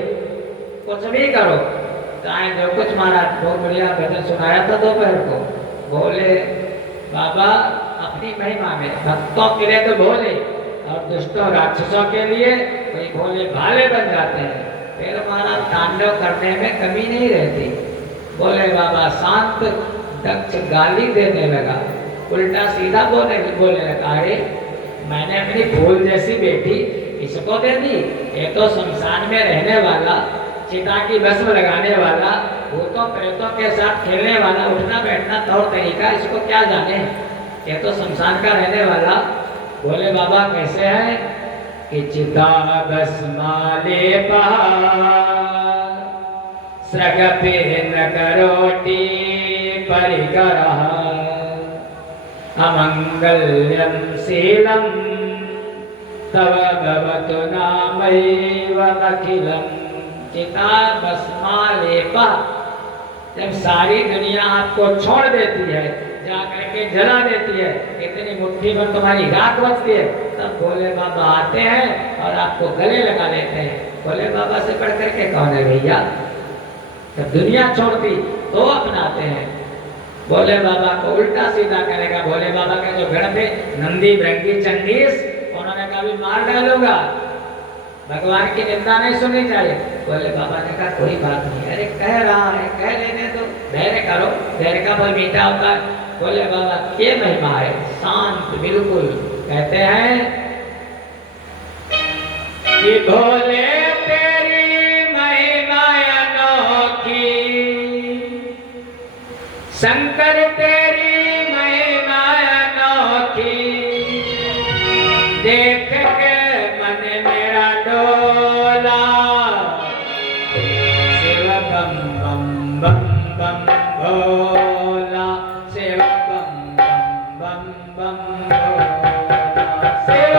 कुछ भी करो, चाहे जो कुछ महाराज। बहुत बढ़िया भजन सुनाया था दोपहर को। भोले बाबा अपनी महिमा में भक्तों के लिए तो भोले, और दुष्टों राक्षसों के लिए कोई भोले भाले बन जाते हैं। फिर महाराज तांडव करने में कमी नहीं रहती। भोले बाबा शांत। दक्ष गाली देने लगा, उल्टा सीधा बोलने लगा, अरे मैंने अपनी फूल जैसी बेटी इसको दे दी। ये तो शमशान में रहने वाला, चिता की भस्म लगाने वाला, भूतों प्रेतों के साथ खेलने वाला, उठना बैठना तौर तरीका इसको क्या जाने। ये तो शमशान का रहने वाला। भोले बाबा कैसे है कि चिता भस्माले स्रग पे न करोटी परिकर अमंगल्यम शीलम तव भवतु नामैव अखिलम चिताभस्मालेपा। जब सारी दुनिया आपको छोड़ देती है, जा करके जला देती है, इतनी मुट्ठी में तुम्हारी राख बचती है, तब भोले बाबा आते हैं और आपको गले लगा लेते हैं। भोले बाबा से बढ़ करके कौन है भैया? जब दुनिया छोड़ती तो अपनाते हैं। भोले बाबा को उल्टा सीधा करेगा। भोले बाबा के जो गण थे नंदी भृंगी चंगेस, उन्होंने कहा भी मार डालूंगा, भगवान की निंदा नहीं सुननी चाहिए। भोले बाबा ने कहा कोई बात नहीं, अरे कह रहा है कह लेने दो, धैर्य करो, धैर्य का फल मीठा होता है। भोले बाबा के महिमा है, शांत बिल्कुल। कहते हैं कि भोले तेरी महिमा अनोखी, शंकर तेरी महिमा अनोखी, देख के मन मेरा डोला, शिव बम बम बम बम भोला, शिव बम बम बम बम भोला, शिव।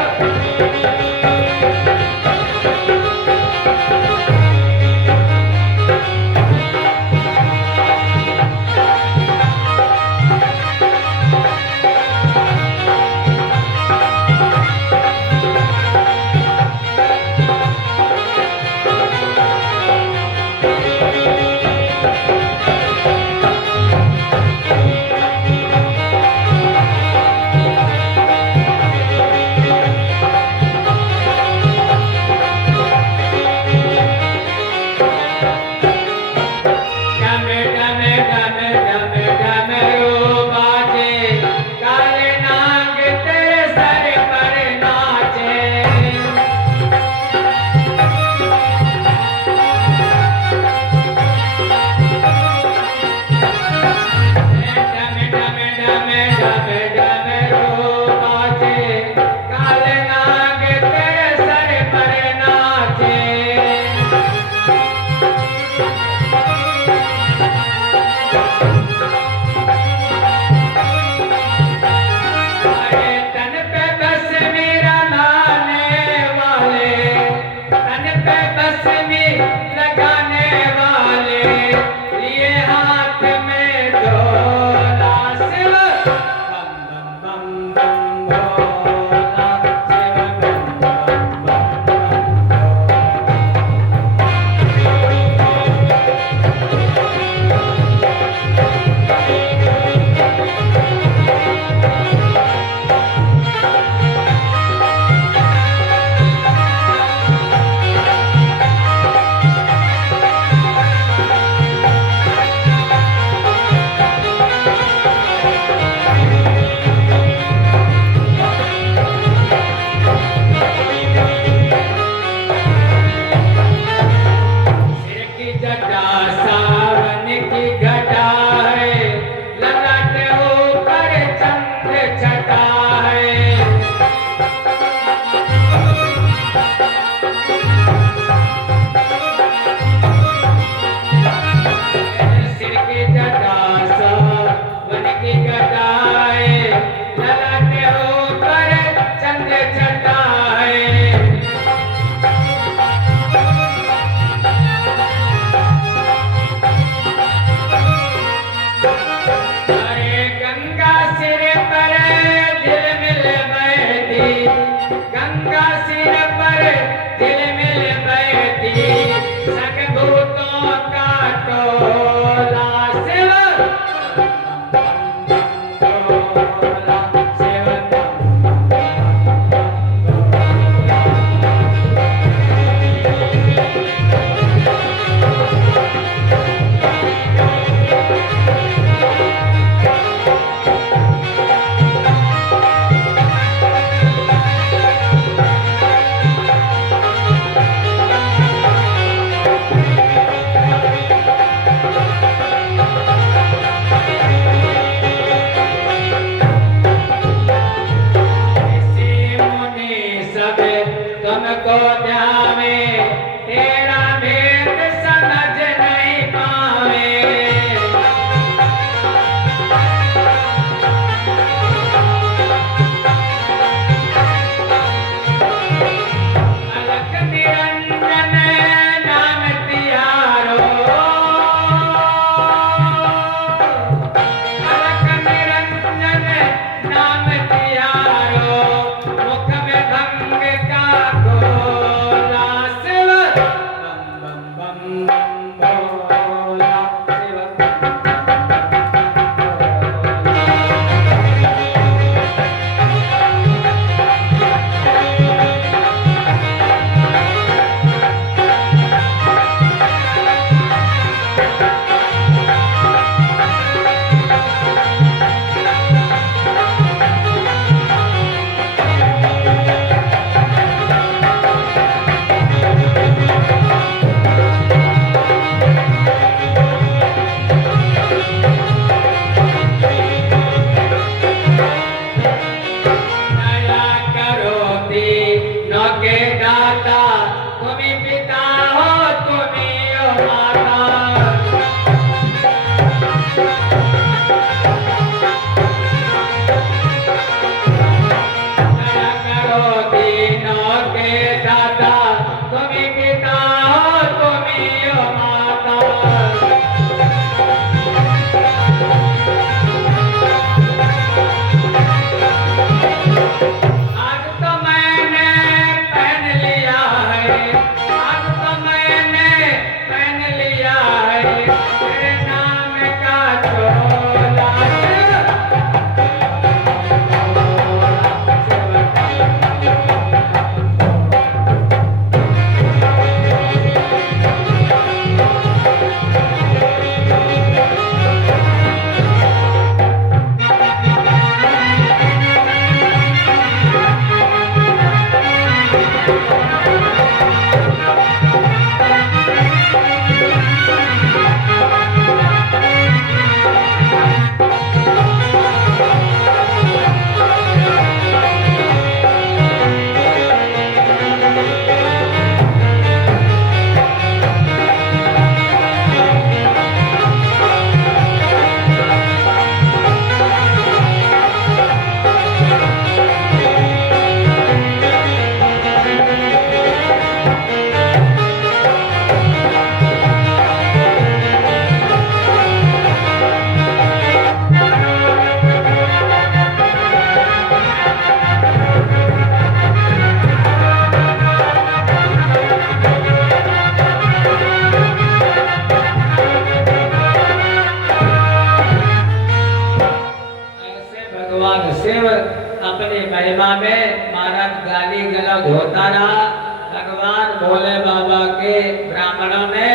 ब्राह्मणों ने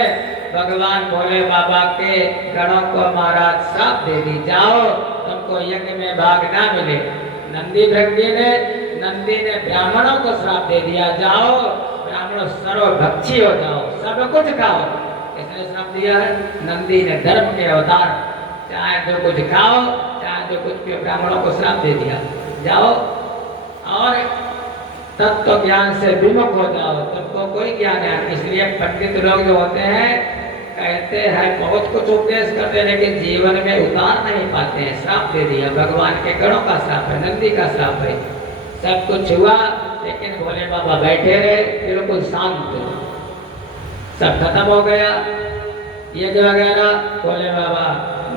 भगवान भोले बाबा के गणों को महाराज श्राप दे दी, जाओ तुमको यज्ञ में भाग ना मिले। नंदी ने ब्राह्मणों को श्राप दे दिया, जाओ ब्राह्मण सर्वभक्षी हो जाओ, सब कुछ खाओ। किसने श्राप दिया है? नंदी ने, धर्म के अवतार। चाहे जो कुछ खाओ, चाहे जो कुछ भी, ब्राह्मणों को श्राप दे दिया, जाओ और तत्व ज्ञान से विमुख हो जाओ, तुमको कोई ज्ञान है। इसलिए पंडित लोग जो होते हैं कहते हैं बहुत कुछ उपदेश करते हैं, लेकिन जीवन में उतार नहीं पाते हैं। श्राप दे दिया, भगवान के गणों का श्राप है, नंदी का श्राप है। सब कुछ हुआ लेकिन भोले बाबा बैठे रहे बिल्कुल शांत, सब खत्म हो गया यज्ञ वगैरह। भोले बाबा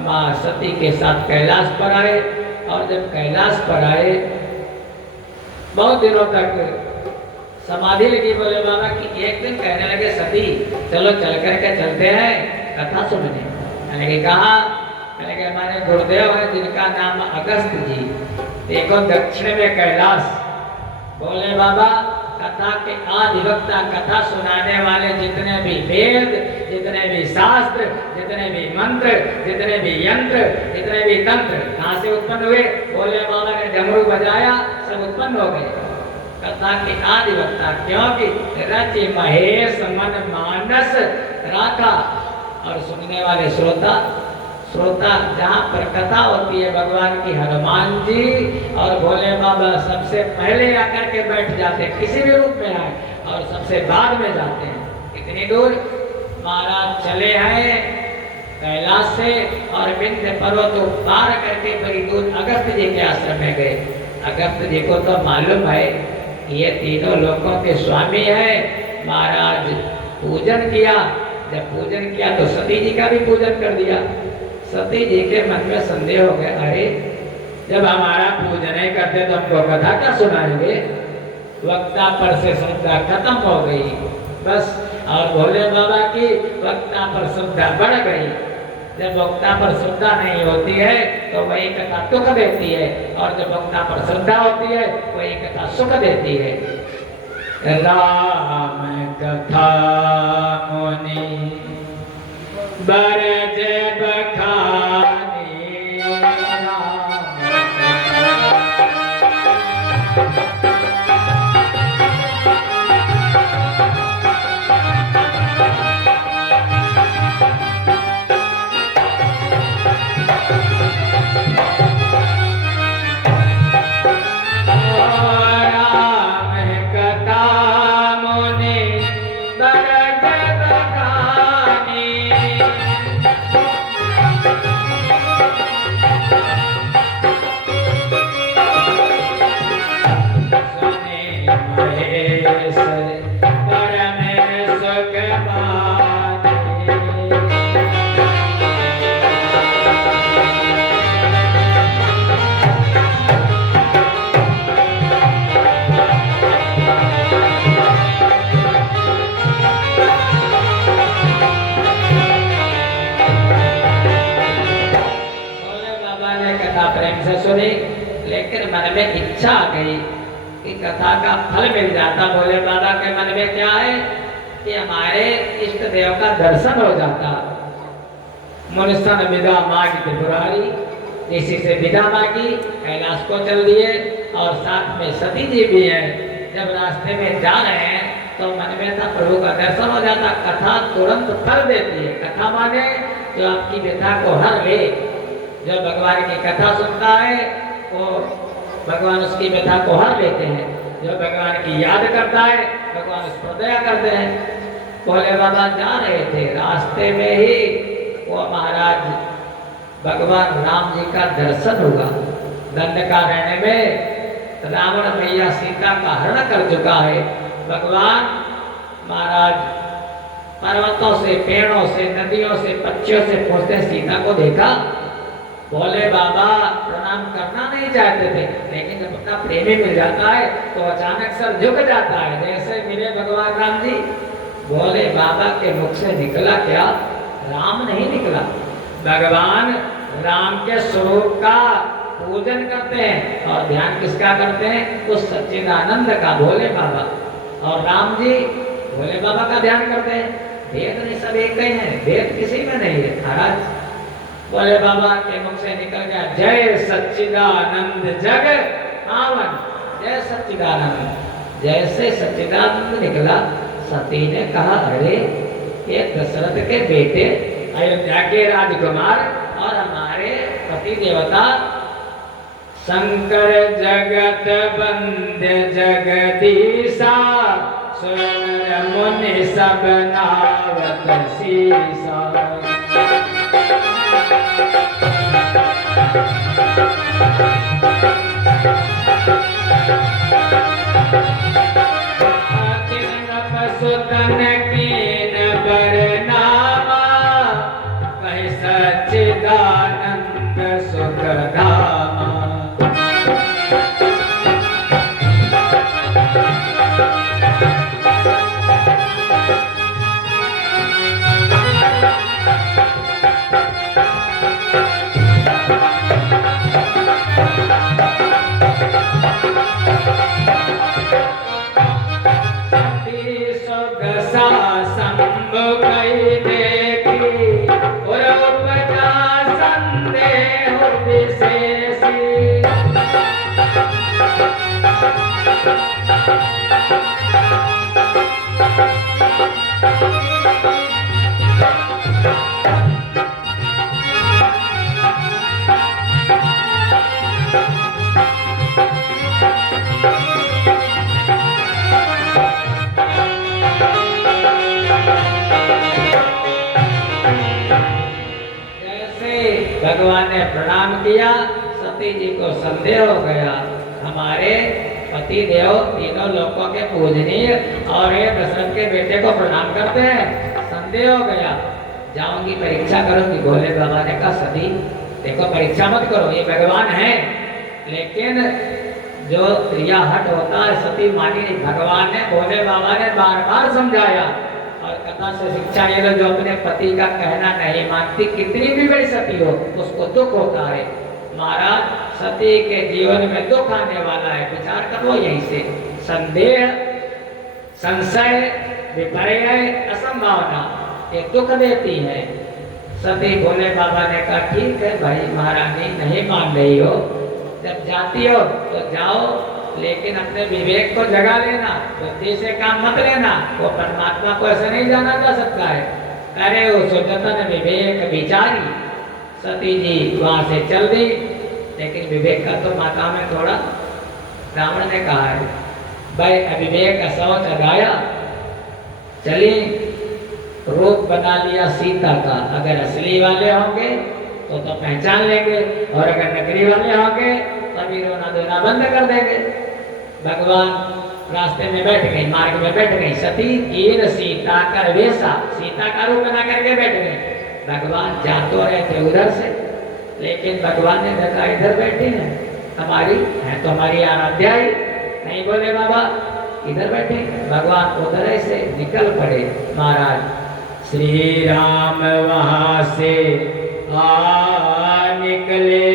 माँ सती के साथ कैलाश पर आए, और जब कैलाश पर आए बहुत दिनों तक समाधि लगी भोले बाबा की। एक दिन कहने लगे, सती चलो चल करके चलते हैं कथा सुनने। मैंने कि कहा? मैंने कहा हमारे गुरुदेव है जिनका नाम अगस्त जी, देखो दक्षिण में कैलाश। भोले बाबा कथा के आधिवक्ता, कथा सुनाने वाले जितने भी वेद, जितने भी शास्त्र, जितने भी मंत्र, जितने भी यंत्र, जितने भी तंत्र कहाँ से उत्पन्न हुए? भोले बाबा ने डमरू बजाया, सब उत्पन्न हो गए। कथा के आधिवक्ता, क्योंकि रचि महेश मन मानस राखा। और सुनने वाले श्रोता जहाँ पर कथा होती है भगवान की, हनुमान जी और भोले बाबा सबसे पहले आकर के बैठ जाते हैं, किसी भी रूप में आए, और सबसे बाद में जाते हैं। इतनी दूर महाराज चले हैं कैलाश से, और विंध्य पर्वत को पार करके बड़ी दूर अगस्त जी के आश्रम में गए। अगस्त जी को तो मालूम है ये तीनों लोकों के स्वामी है। महाराज पूजन किया, जब पूजन किया तो सती जी का भी पूजन कर दिया। सती जी के मन में संदेह हो गया, अरे जब हमारा पूजन नहीं करते तो हमको कथा क्या सुनाएंगे? वक्ता पर से श्रद्धा खत्म हो गई बस, और भोले बाबा की वक्ता पर श्रद्धा बढ़ गई। जब वक्ता पर श्रद्धा नहीं होती है तो वही कथा दुख देती है, और जब वक्ता पर श्रद्धा होती है वही कथा सुख देती है। राम कथा मुनि बरज बखानी, सुनी, लेकिन मन में इच्छा आ गई कि कथा का फल मिल जाता। भोले बाबा के मन में क्या है कि हमारे इष्ट देव का दर्शन हो जाता। मुनिसन विदा मांगी त्रिपुरारी, इसी से विदा मांगी, कैलाश को चल दिए, और साथ में सती जी भी है। जब रास्ते में जा रहे हैं तो मन में था प्रभु का दर्शन हो जाता। कथा तुरंत फल देती है। कथा माने जो आपकी व्यथा को हर ले, जो भगवान की कथा सुनता है वो भगवान उसकी व्यथा को हर लेते हैं। जो भगवान की याद करता है भगवान उस पर दया करते हैं। भोले बाबा जा रहे थे, रास्ते में ही वो महाराज भगवान राम जी का दर्शन हुआ। दंडकारण्य में रावण मैया सीता का हरण कर चुका है। भगवान महाराज पर्वतों से, पेड़ों से, नदियों से, पक्षियों से पूछते सीता को देखा। भोले बाबा प्रणाम करना नहीं चाहते थे, लेकिन जब अपना प्रेमी मिल जाता है तो अचानक सर झुक जाता है। जैसे मिले भगवान राम जी, भोले बाबा के मुख से निकला क्या? राम नहीं निकला। भगवान राम के स्वरूप का पूजन करते हैं, और ध्यान किसका करते हैं? उस सच्चिदानंद का, भोले बाबा। और राम जी भोले बाबा का ध्यान करते हैं। भेद नहीं, सब एक ही है, भेद किसी में नहीं है। महाराज बोले बाबा के मुख से निकल गया जय सच्चिदानंद जग पावन, जय सच्चिदानंद। जैसे सच्चिदानंद निकला, सती ने कहा अरे ये दशरथ के बेटे, अयोध्या के राजकुमार और हमारे पति देवता शंकर जगत बंद्य जगदीशा, सुर मुनि सब नावत सीसा। सुतन कीन बरनामा, कहि सच्चिदानंद सुख धामा। भगवान ने प्रणाम किया, सती जी को संदेह हो गया, हमारे पति देव तीनों लोगों के पूजनीय और ये दशरथ के बेटे को प्रणाम करते हैं, संदेह हो गया, जाऊंगी परीक्षा करूंगी। भोले बाबा ने कहा सती देखो परीक्षा मत करो, ये भगवान है, लेकिन जो क्रिया हट होता है सती मानी नहीं। भगवान ने, भोले बाबा ने बार बार समझाया और कथा से शिक्षा ये लो, जो अपने पति का कहना नहीं मानती, कितनी भी बड़ी सती हो उसको दुख होता है। महाराज सती के जीवन में दुख आने वाला है, विचार करो यहीं से। संदेह, संशय, विपर्य, असंभावना ये दुख देती है। सती भोले बाबा ने कहा ठीक है भाई महारानी, नहीं मान रही हो, जब जाती हो तो जाओ, लेकिन अपने विवेक को जगा लेना, बुद्धि से काम मत लेना। वो परमात्मा को ऐसे नहीं जाना जा सकता है। अरे वो सुजतन विवेक विचारी, सती जी वहां से चल दी, लेकिन विवेक का तो माता में थोड़ा, रावण ने कहा है भाई अविवेक असौच गाया, चली रूप बना लिया सीता का। अगर असली वाले होंगे तो पहचान लेंगे, और अगर नकली वाले होंगे तभी रोना धोना बंद कर देंगे। भगवान रास्ते में बैठ गई, मार्ग में बैठ गई, सती कीर सीता कर वेशा, सीता का रूप बना करके बैठ गई। भगवान जा तो रहे थे उधर से, लेकिन भगवान ने देखा इधर बैठे हैं, हमारी है तो हमारी आराध्या ही नहीं, बोले बाबा इधर बैठे। भगवान उधर से निकल पड़े। महाराज श्री राम वहां से निकले,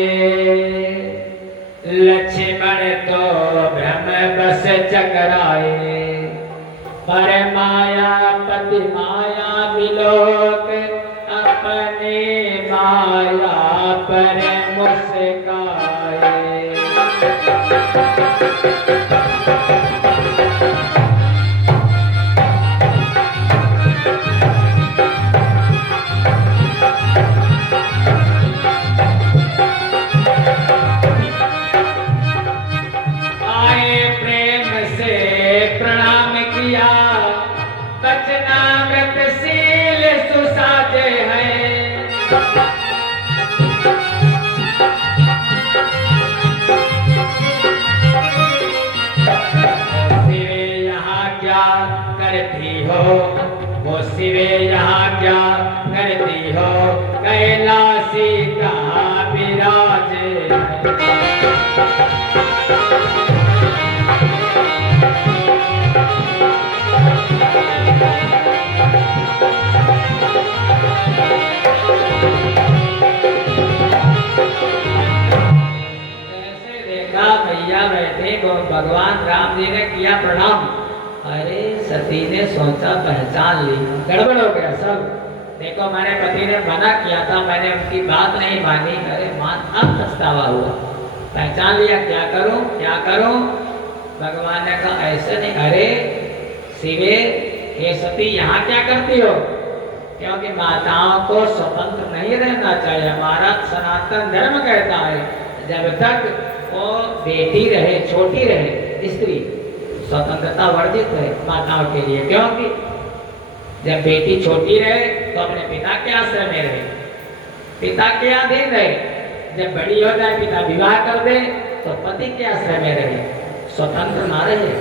लक्ष्मण तो भ्रम बस चकराए, पर माया पति माया विलोक, अपने माया पर मुस्काए। वो शिवे यहाँ क्या करती हो, कैलाशी कहाँ विराजे। जैसे देखा भैया बैठे, भगवान राम जी ने किया प्रणाम। अरे सती ने सोचा पहचान ली, गड़बड़ हो गया सब। देखो मेरे पति ने मना किया था, मैंने उनकी बात नहीं मानी, अरे मान अब पछतावा हुआ, पहचान लिया, क्या करूं क्या करूं। भगवान ने कहा ऐसे नहीं, अरे शिवे हे सती यहाँ क्या करती हो, क्योंकि माताओं को स्वतंत्र नहीं रहना चाहिए। हमारा सनातन धर्म कहता है जब तक वो बेटी रहे, छोटी रहे स्त्री, स्वतंत्रता वर्जित है माताओं के लिए, क्योंकि जब बेटी छोटी रहे तो अपने पिता के आश्रय में रहे, पिता के अधीन रहे, जब बड़ी हो जाए पिता विवाह कर दे तो पति के आश्रय में रहे, स्वतंत्र ना रहे।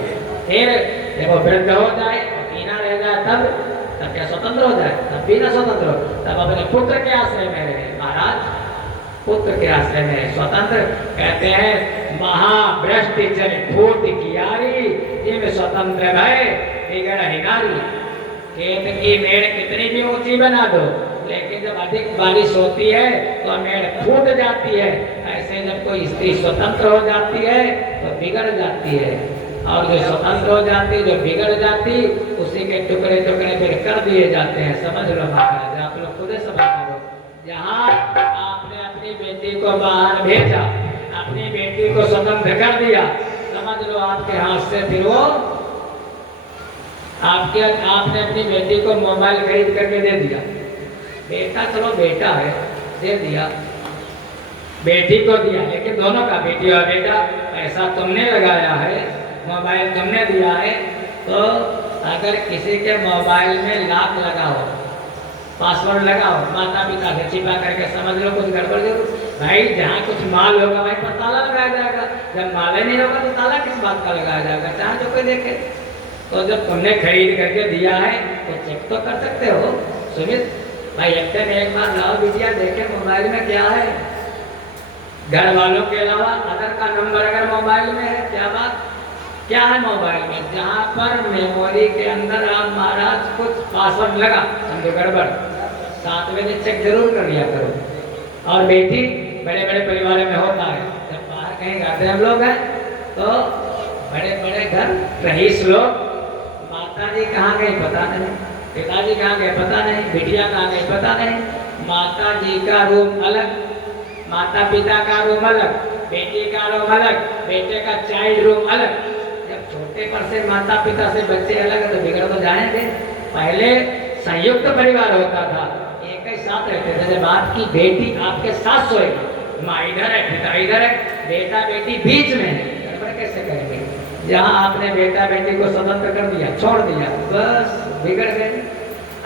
फिर जब वो वृद्ध हो जाए, पीना रह जाए, तब क्या स्वतंत्र हो जाए, तब भी ना स्वतंत्र हो, तब अपने पुत्र के आश्रय में रहे। महाराज पुत्र के आश्रय में स्वतंत्र कहते हैं, महाभ्रष्टि जन फूट कियारी, जिम स्वतंत्र भय बिगड़ हिनारी। खेत की मेड़ कितनी भी ऊंची बना दो, लेकिन जब अधिक बारिश होती है तो मेड़ फूट जाती है। ऐसे जब कोई स्त्री स्वतंत्र हो जाती है तो बिगड़ जाती है, और जो स्वतंत्र हो जाती, जो बिगड़ जाती, उसी के टुकड़े टुकड़े फिर कर दिए जाते हैं। समझ लो महाराज, आप लोग खुद समझ लो। जहाँ आपने अपनी बेटी को बाहर भेजा, अपनी बेटी को स्वतंत्र कर दिया, समझ लो आपके हाथ से फिर वो आपने अपनी बेटी को मोबाइल खरीद करके दे दिया। बेटा चलो बेटा है, दे दिया, बेटी को दिया, लेकिन दोनों का, बेटी और बेटा, पैसा तुमने लगाया है, मोबाइल तुमने दिया है, तो अगर किसी के मोबाइल में लॉक लगाओ, पासवर्ड लगाओ, माता पिता से छिपा करके, समझ लो कुछ गड़बड़ जरूर। भाई जहाँ कुछ माल होगा वहीं पर ताला लगाया जाएगा, जब माल ही नहीं होगा तो ताला किस बात का लगाया जाएगा, चाहे जो कोई देखे। तो जब तुमने खरीद करके दिया है तो चेक तो कर सकते हो। सुमित भाई हफ्ते में एक बार लाओ बिटिया, देखे मोबाइल में क्या है, घर वालों के अलावा अदर का नंबर अगर मोबाइल में है, क्या बात, क्या है मोबाइल में, जहाँ पर मेमोरी के अंदर आप महाराज कुछ पासवर्ड लगा, समझो गड़बड़, 7 बजे चेक जरूर कर लिया करो। और बेटी बड़े बड़े परिवारों में होता है, जब बाहर कहीं जाते हम लोग हैं तो बड़े बड़े घर, रईस लोग, माता जी कहाँ गई पता नहीं, पिताजी कहाँ गए पता नहीं, बिटिया कहाँ गई पता नहीं, माता जी का रूम अलग, माता पिता का रूम अलग, बेटी का रूम अलग, बेटे का चाइल्ड रूम अलग। जब छोटे पर से माता पिता से बच्चे अलग है तो बिगड़ तो जाएंगे। पहले संयुक्त परिवार होता था, एक ही साथ रहते थे। जब आपकी बेटी आपके साथ सोएगी, माँ इधर है पिता इधर है, बेटा बेटी बीच में है, गड़बड़ कैसे करेंगे। जहाँ आपने बेटा बेटी को स्वतंत्र कर दिया, छोड़ दिया, बस बिगड़ गए।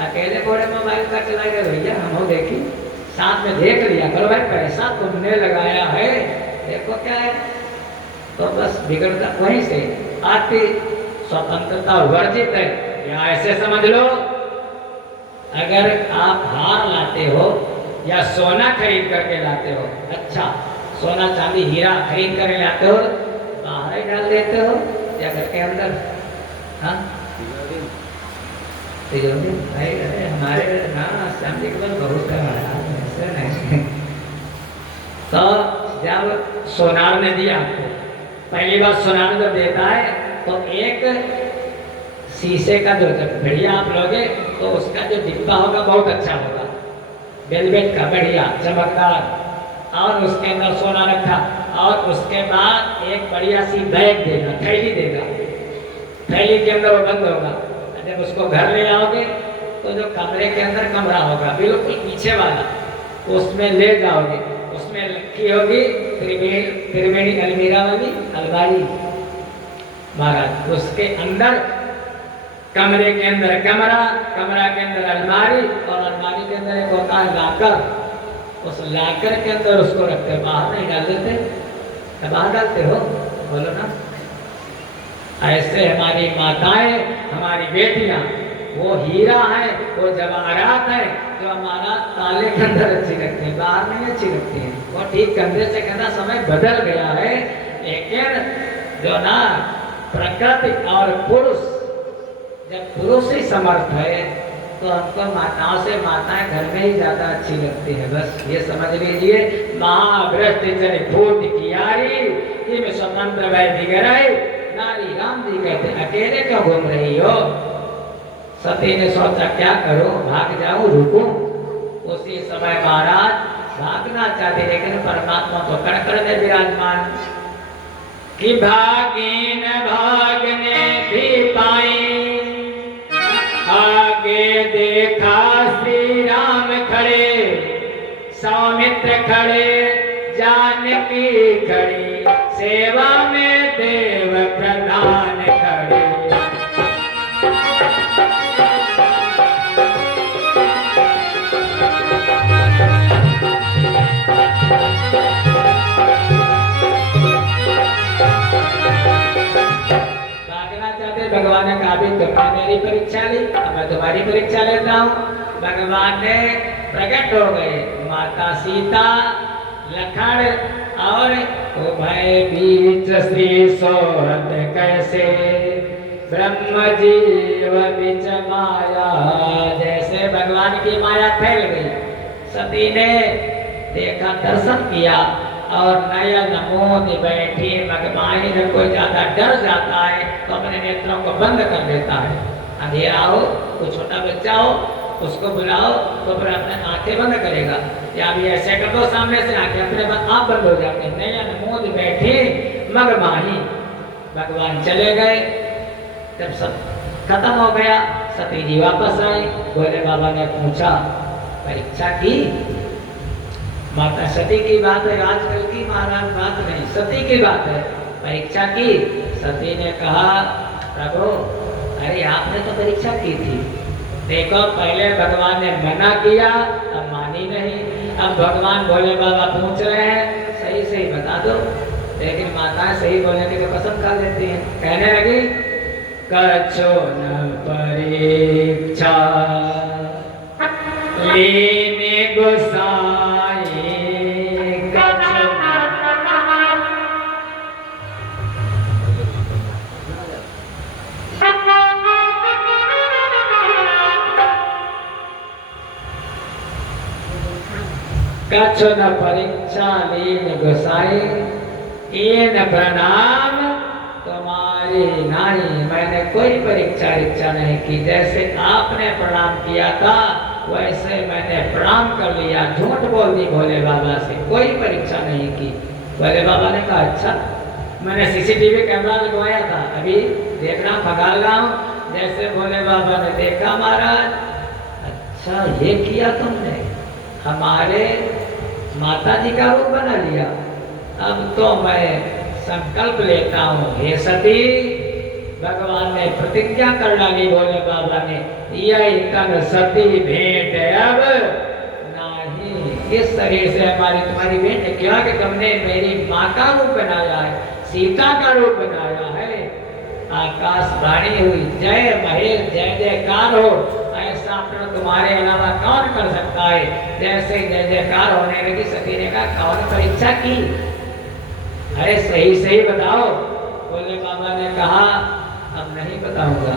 अकेले कोड़े मोबाइल का चलाएगा भैया, हम हो देखी, साथ में देख लिया करो, भाई पैसा तुमने लगाया है, देखो क्या है, तो बस बिगड़ता वहीं से। आपकी स्वतंत्रता वर्जित है, या ऐसे समझ लो, अगर आप हार लाते हो या सोना खरीद करके लाते हो, अच्छा सोना चांदी हीरा खरीद कर लाते हो, बाहर ही डाल देते हो या घर के अंदर, हाँ तिजोरी भाई, अरे हमारे हाँ समझे के बाद बहुत है महाराज, ऐसे नहीं। तो जब सोनार ने दिया आपको, पहली बार सोनार जब देता है तो एक शीशे का जो बढ़िया आप लोगे तो उसका जो डिब्बा होगा बहुत अच्छा होगा, वेलवेट का बढ़िया चमकदार, और उसके अंदर सोना रखा, और उसके बाद एक बढ़िया सी बैग देगा, थैली देगा, थैली के अंदर वो बंद होगा। जब उसको घर ले आओगे तो जो कमरे के अंदर कमरा होगा बिल्कुल पीछे वाला, उसमें ले जाओगे, उसमें रखी होगी त्रिवेणी अलमीरा वाली अलमारी महाराज, उसके अंदर कमरे के अंदर कमरा, कमरा के अंदर अलमारी, और अलमारी के अंदर एक होता है लाकर, उस लाकर के अंदर उसको रखते हैं, बाहर नहीं डाल देते, तो बाहर डालते हो, बोलो ना। ऐसे हमारी माताएं, हमारी बेटियां, वो हीरा है, वो जवाहरात है, जो हमारा ताले के अंदर अच्छी लगती है, बाहर नहीं अच्छी लगती है। वो ठीक कंधे से कहना समय बदल गया है, लेकिन जो ना प्रकृति और पुरुष, जब पुरुष ही समर्थ है तो हमको माताओं से माताएं घर में ही ज्यादा अच्छी लगती है। बस ये समझ लीजिए, महाभ्रष्ट फूट कियारी, स्वतंत्र वह दिगराई, नारी राम जी कहते अकेले क्यों घूम रही हो? सती ने सोचा क्या करूं, भाग जाऊं, रुकूं? उसी समय महाराज भागना चाहते लेकिन परमात्मा तो कण में विराजमान कि भागी न भागने भी पाई। आगे देखा श्री राम खड़े, सौमित्र खड़े, जानकी खड़ी, सेवा में देव प्रधान खड़े। भागना चाहते भगवान ने कहा भी तुमने मेरी परीक्षा ली, अब मैं तुम्हारी परीक्षा लेता हूँ। भगवान ने प्रकट हो गए, माता सीता, लखन और उभय बीच श्री सोहत कैसे, ब्रह्म जीव बीच माया। जैसे भगवान की माया फैल गई, सती ने देखा, दर्शन किया और नयन मोद बैठी मगमाई। जब कोई ज्यादा डर जाता है तो अपने नेत्रों को बंद कर देता है। अंधेरा हो, कोई छोटा बच्चा हो, उसको बुलाओ तो फिर अपने आंखें बंद करेगा, या भी ऐसे कर दो सामने से आंखें अपने आप बंद हो जाते हैं। नयन मोद बैठे मगमाही। भगवान चले गए। जब सब खत्म हो गया, सती जी वापस आई। भोले बाबा ने पूछा, परीक्षा की? माता सती की बात है, आजकल की महाराज बात नहीं, सती की बात है। परीक्षा की? सती ने कहा, प्रभु अरे आपने तो परीक्षा की थी। देखो पहले भगवान ने मना किया, अब मानी नहीं। अब भगवान भोले बाबा पूछ रहे हैं, सही सही बता दो। लेकिन माताएं सही बोलने की तो कसम खा लेती हैं। कहने लगी, कछो न परीक्षा लेने गोसाई, कछो कछो न परीक्षा लेने गोसाई, इन प्रणाम तुम्हारी नाई। मैंने कोई परीक्षा इच्छा नहीं की, जैसे आपने प्रणाम किया था वैसे मैंने प्रणाम कर लिया। झूठ बोल दी भोले बाबा से, कोई परीक्षा नहीं की। भोले बाबा ने कहा, अच्छा मैंने सीसीटीवी कैमरा लगवाया था, अभी देखना भगाल रहा हूँ। जैसे भोले बाबा ने देखा, महाराज अच्छा ये किया तुमने, हमारे माता जी का रूप बना लिया। अब तो मैं संकल्प लेता हूँ, हे सती। भगवान ने प्रतिज्ञा कर डाली भोले बाबा ने, यही तन सती भेंट अब नहीं। इस शरीर से हमारी तुम्हारी भेंट क्या कि तुमने मेरी माँ का रूप बनाया है, सीता का रूप बनाया है। आकाशवाणी हुई, जय महेश, जय जयकार हो। ऐसा प्रण तुम्हारे अलावा कौन कर सकता है? जैसे जय जयकार होने लगी, सती ने कहा, कौन परीक्षा की? अरे सही सही बताओ। भोले बाबा ने कहा, अब नहीं बताऊंगा।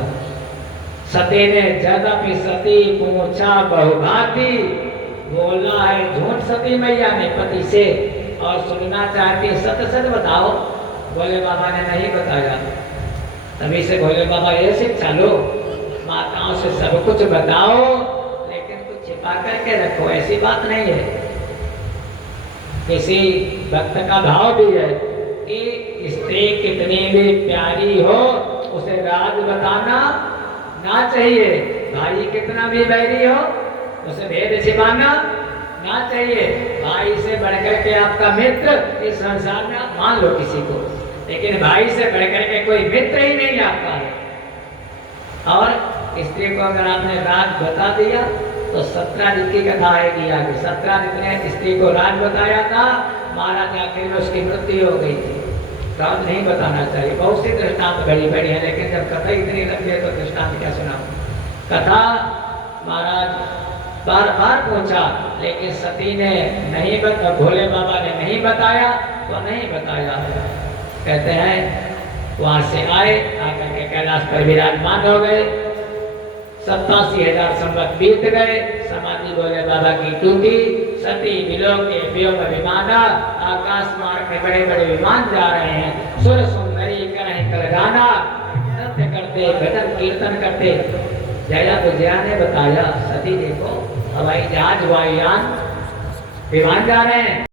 सती ने यद्यपि सती पूछा बहुभांति, बोला है झूठ सती मैया ने पति से, और सुनना चाहती सत सत बताओ। भोले बाबा ने नहीं बताया। तभी से भोले बाबा ये शिक्षा लो, माताओं से सब कुछ बताओ लेकिन कुछ छिपा करके रखो, ऐसी बात नहीं है। किसी भक्त का भाव भी है कि स्त्री कितनी भी प्यारी हो उसे राज बताना ना चाहिए। भाई कितना भी बैरी हो उसे भेद छिपाना ना चाहिए। भाई से बढ़कर के आपका मित्र इस संसार में मान लो किसी को, लेकिन भाई से बढ़कर के कोई मित्र ही नहीं आपका है। और स्त्री को अगर आपने राज बता दिया तो सत्राजित की कथा आएगी आगे। सत्राजित ने स्त्री को राज बताया था, महाराज आखिर में उसकी मृत्यु हो गई थी। राज नहीं बताना चाहिए। बहुत सी दृष्टांत बड़ी बड़ी है, लेकिन जब कथा इतनी लंबी है तो दृष्टांत क्या सुनाऊं। कथा महाराज बार बार पूछा, लेकिन सती ने नहीं बता, भोले बाबा ने नहीं बताया तो नहीं बताया। कहते हैं वहां से आए, आकर के कैलाश पर विराजमान हो गए। 87,000 संवत बीत गए। समाधि भोले बाबा की टूटी। सती विलोके व्योम विमाना, आकाश मार्ग में बड़े बड़े विमान जा रहे हैं। सुर सुंदरी करें गाना नृत्य करते, भजन कीर्तन करते। जया तो जया ने बताया, सती देखो हवाई जहाज वायुयान विमान जा रहे हैं।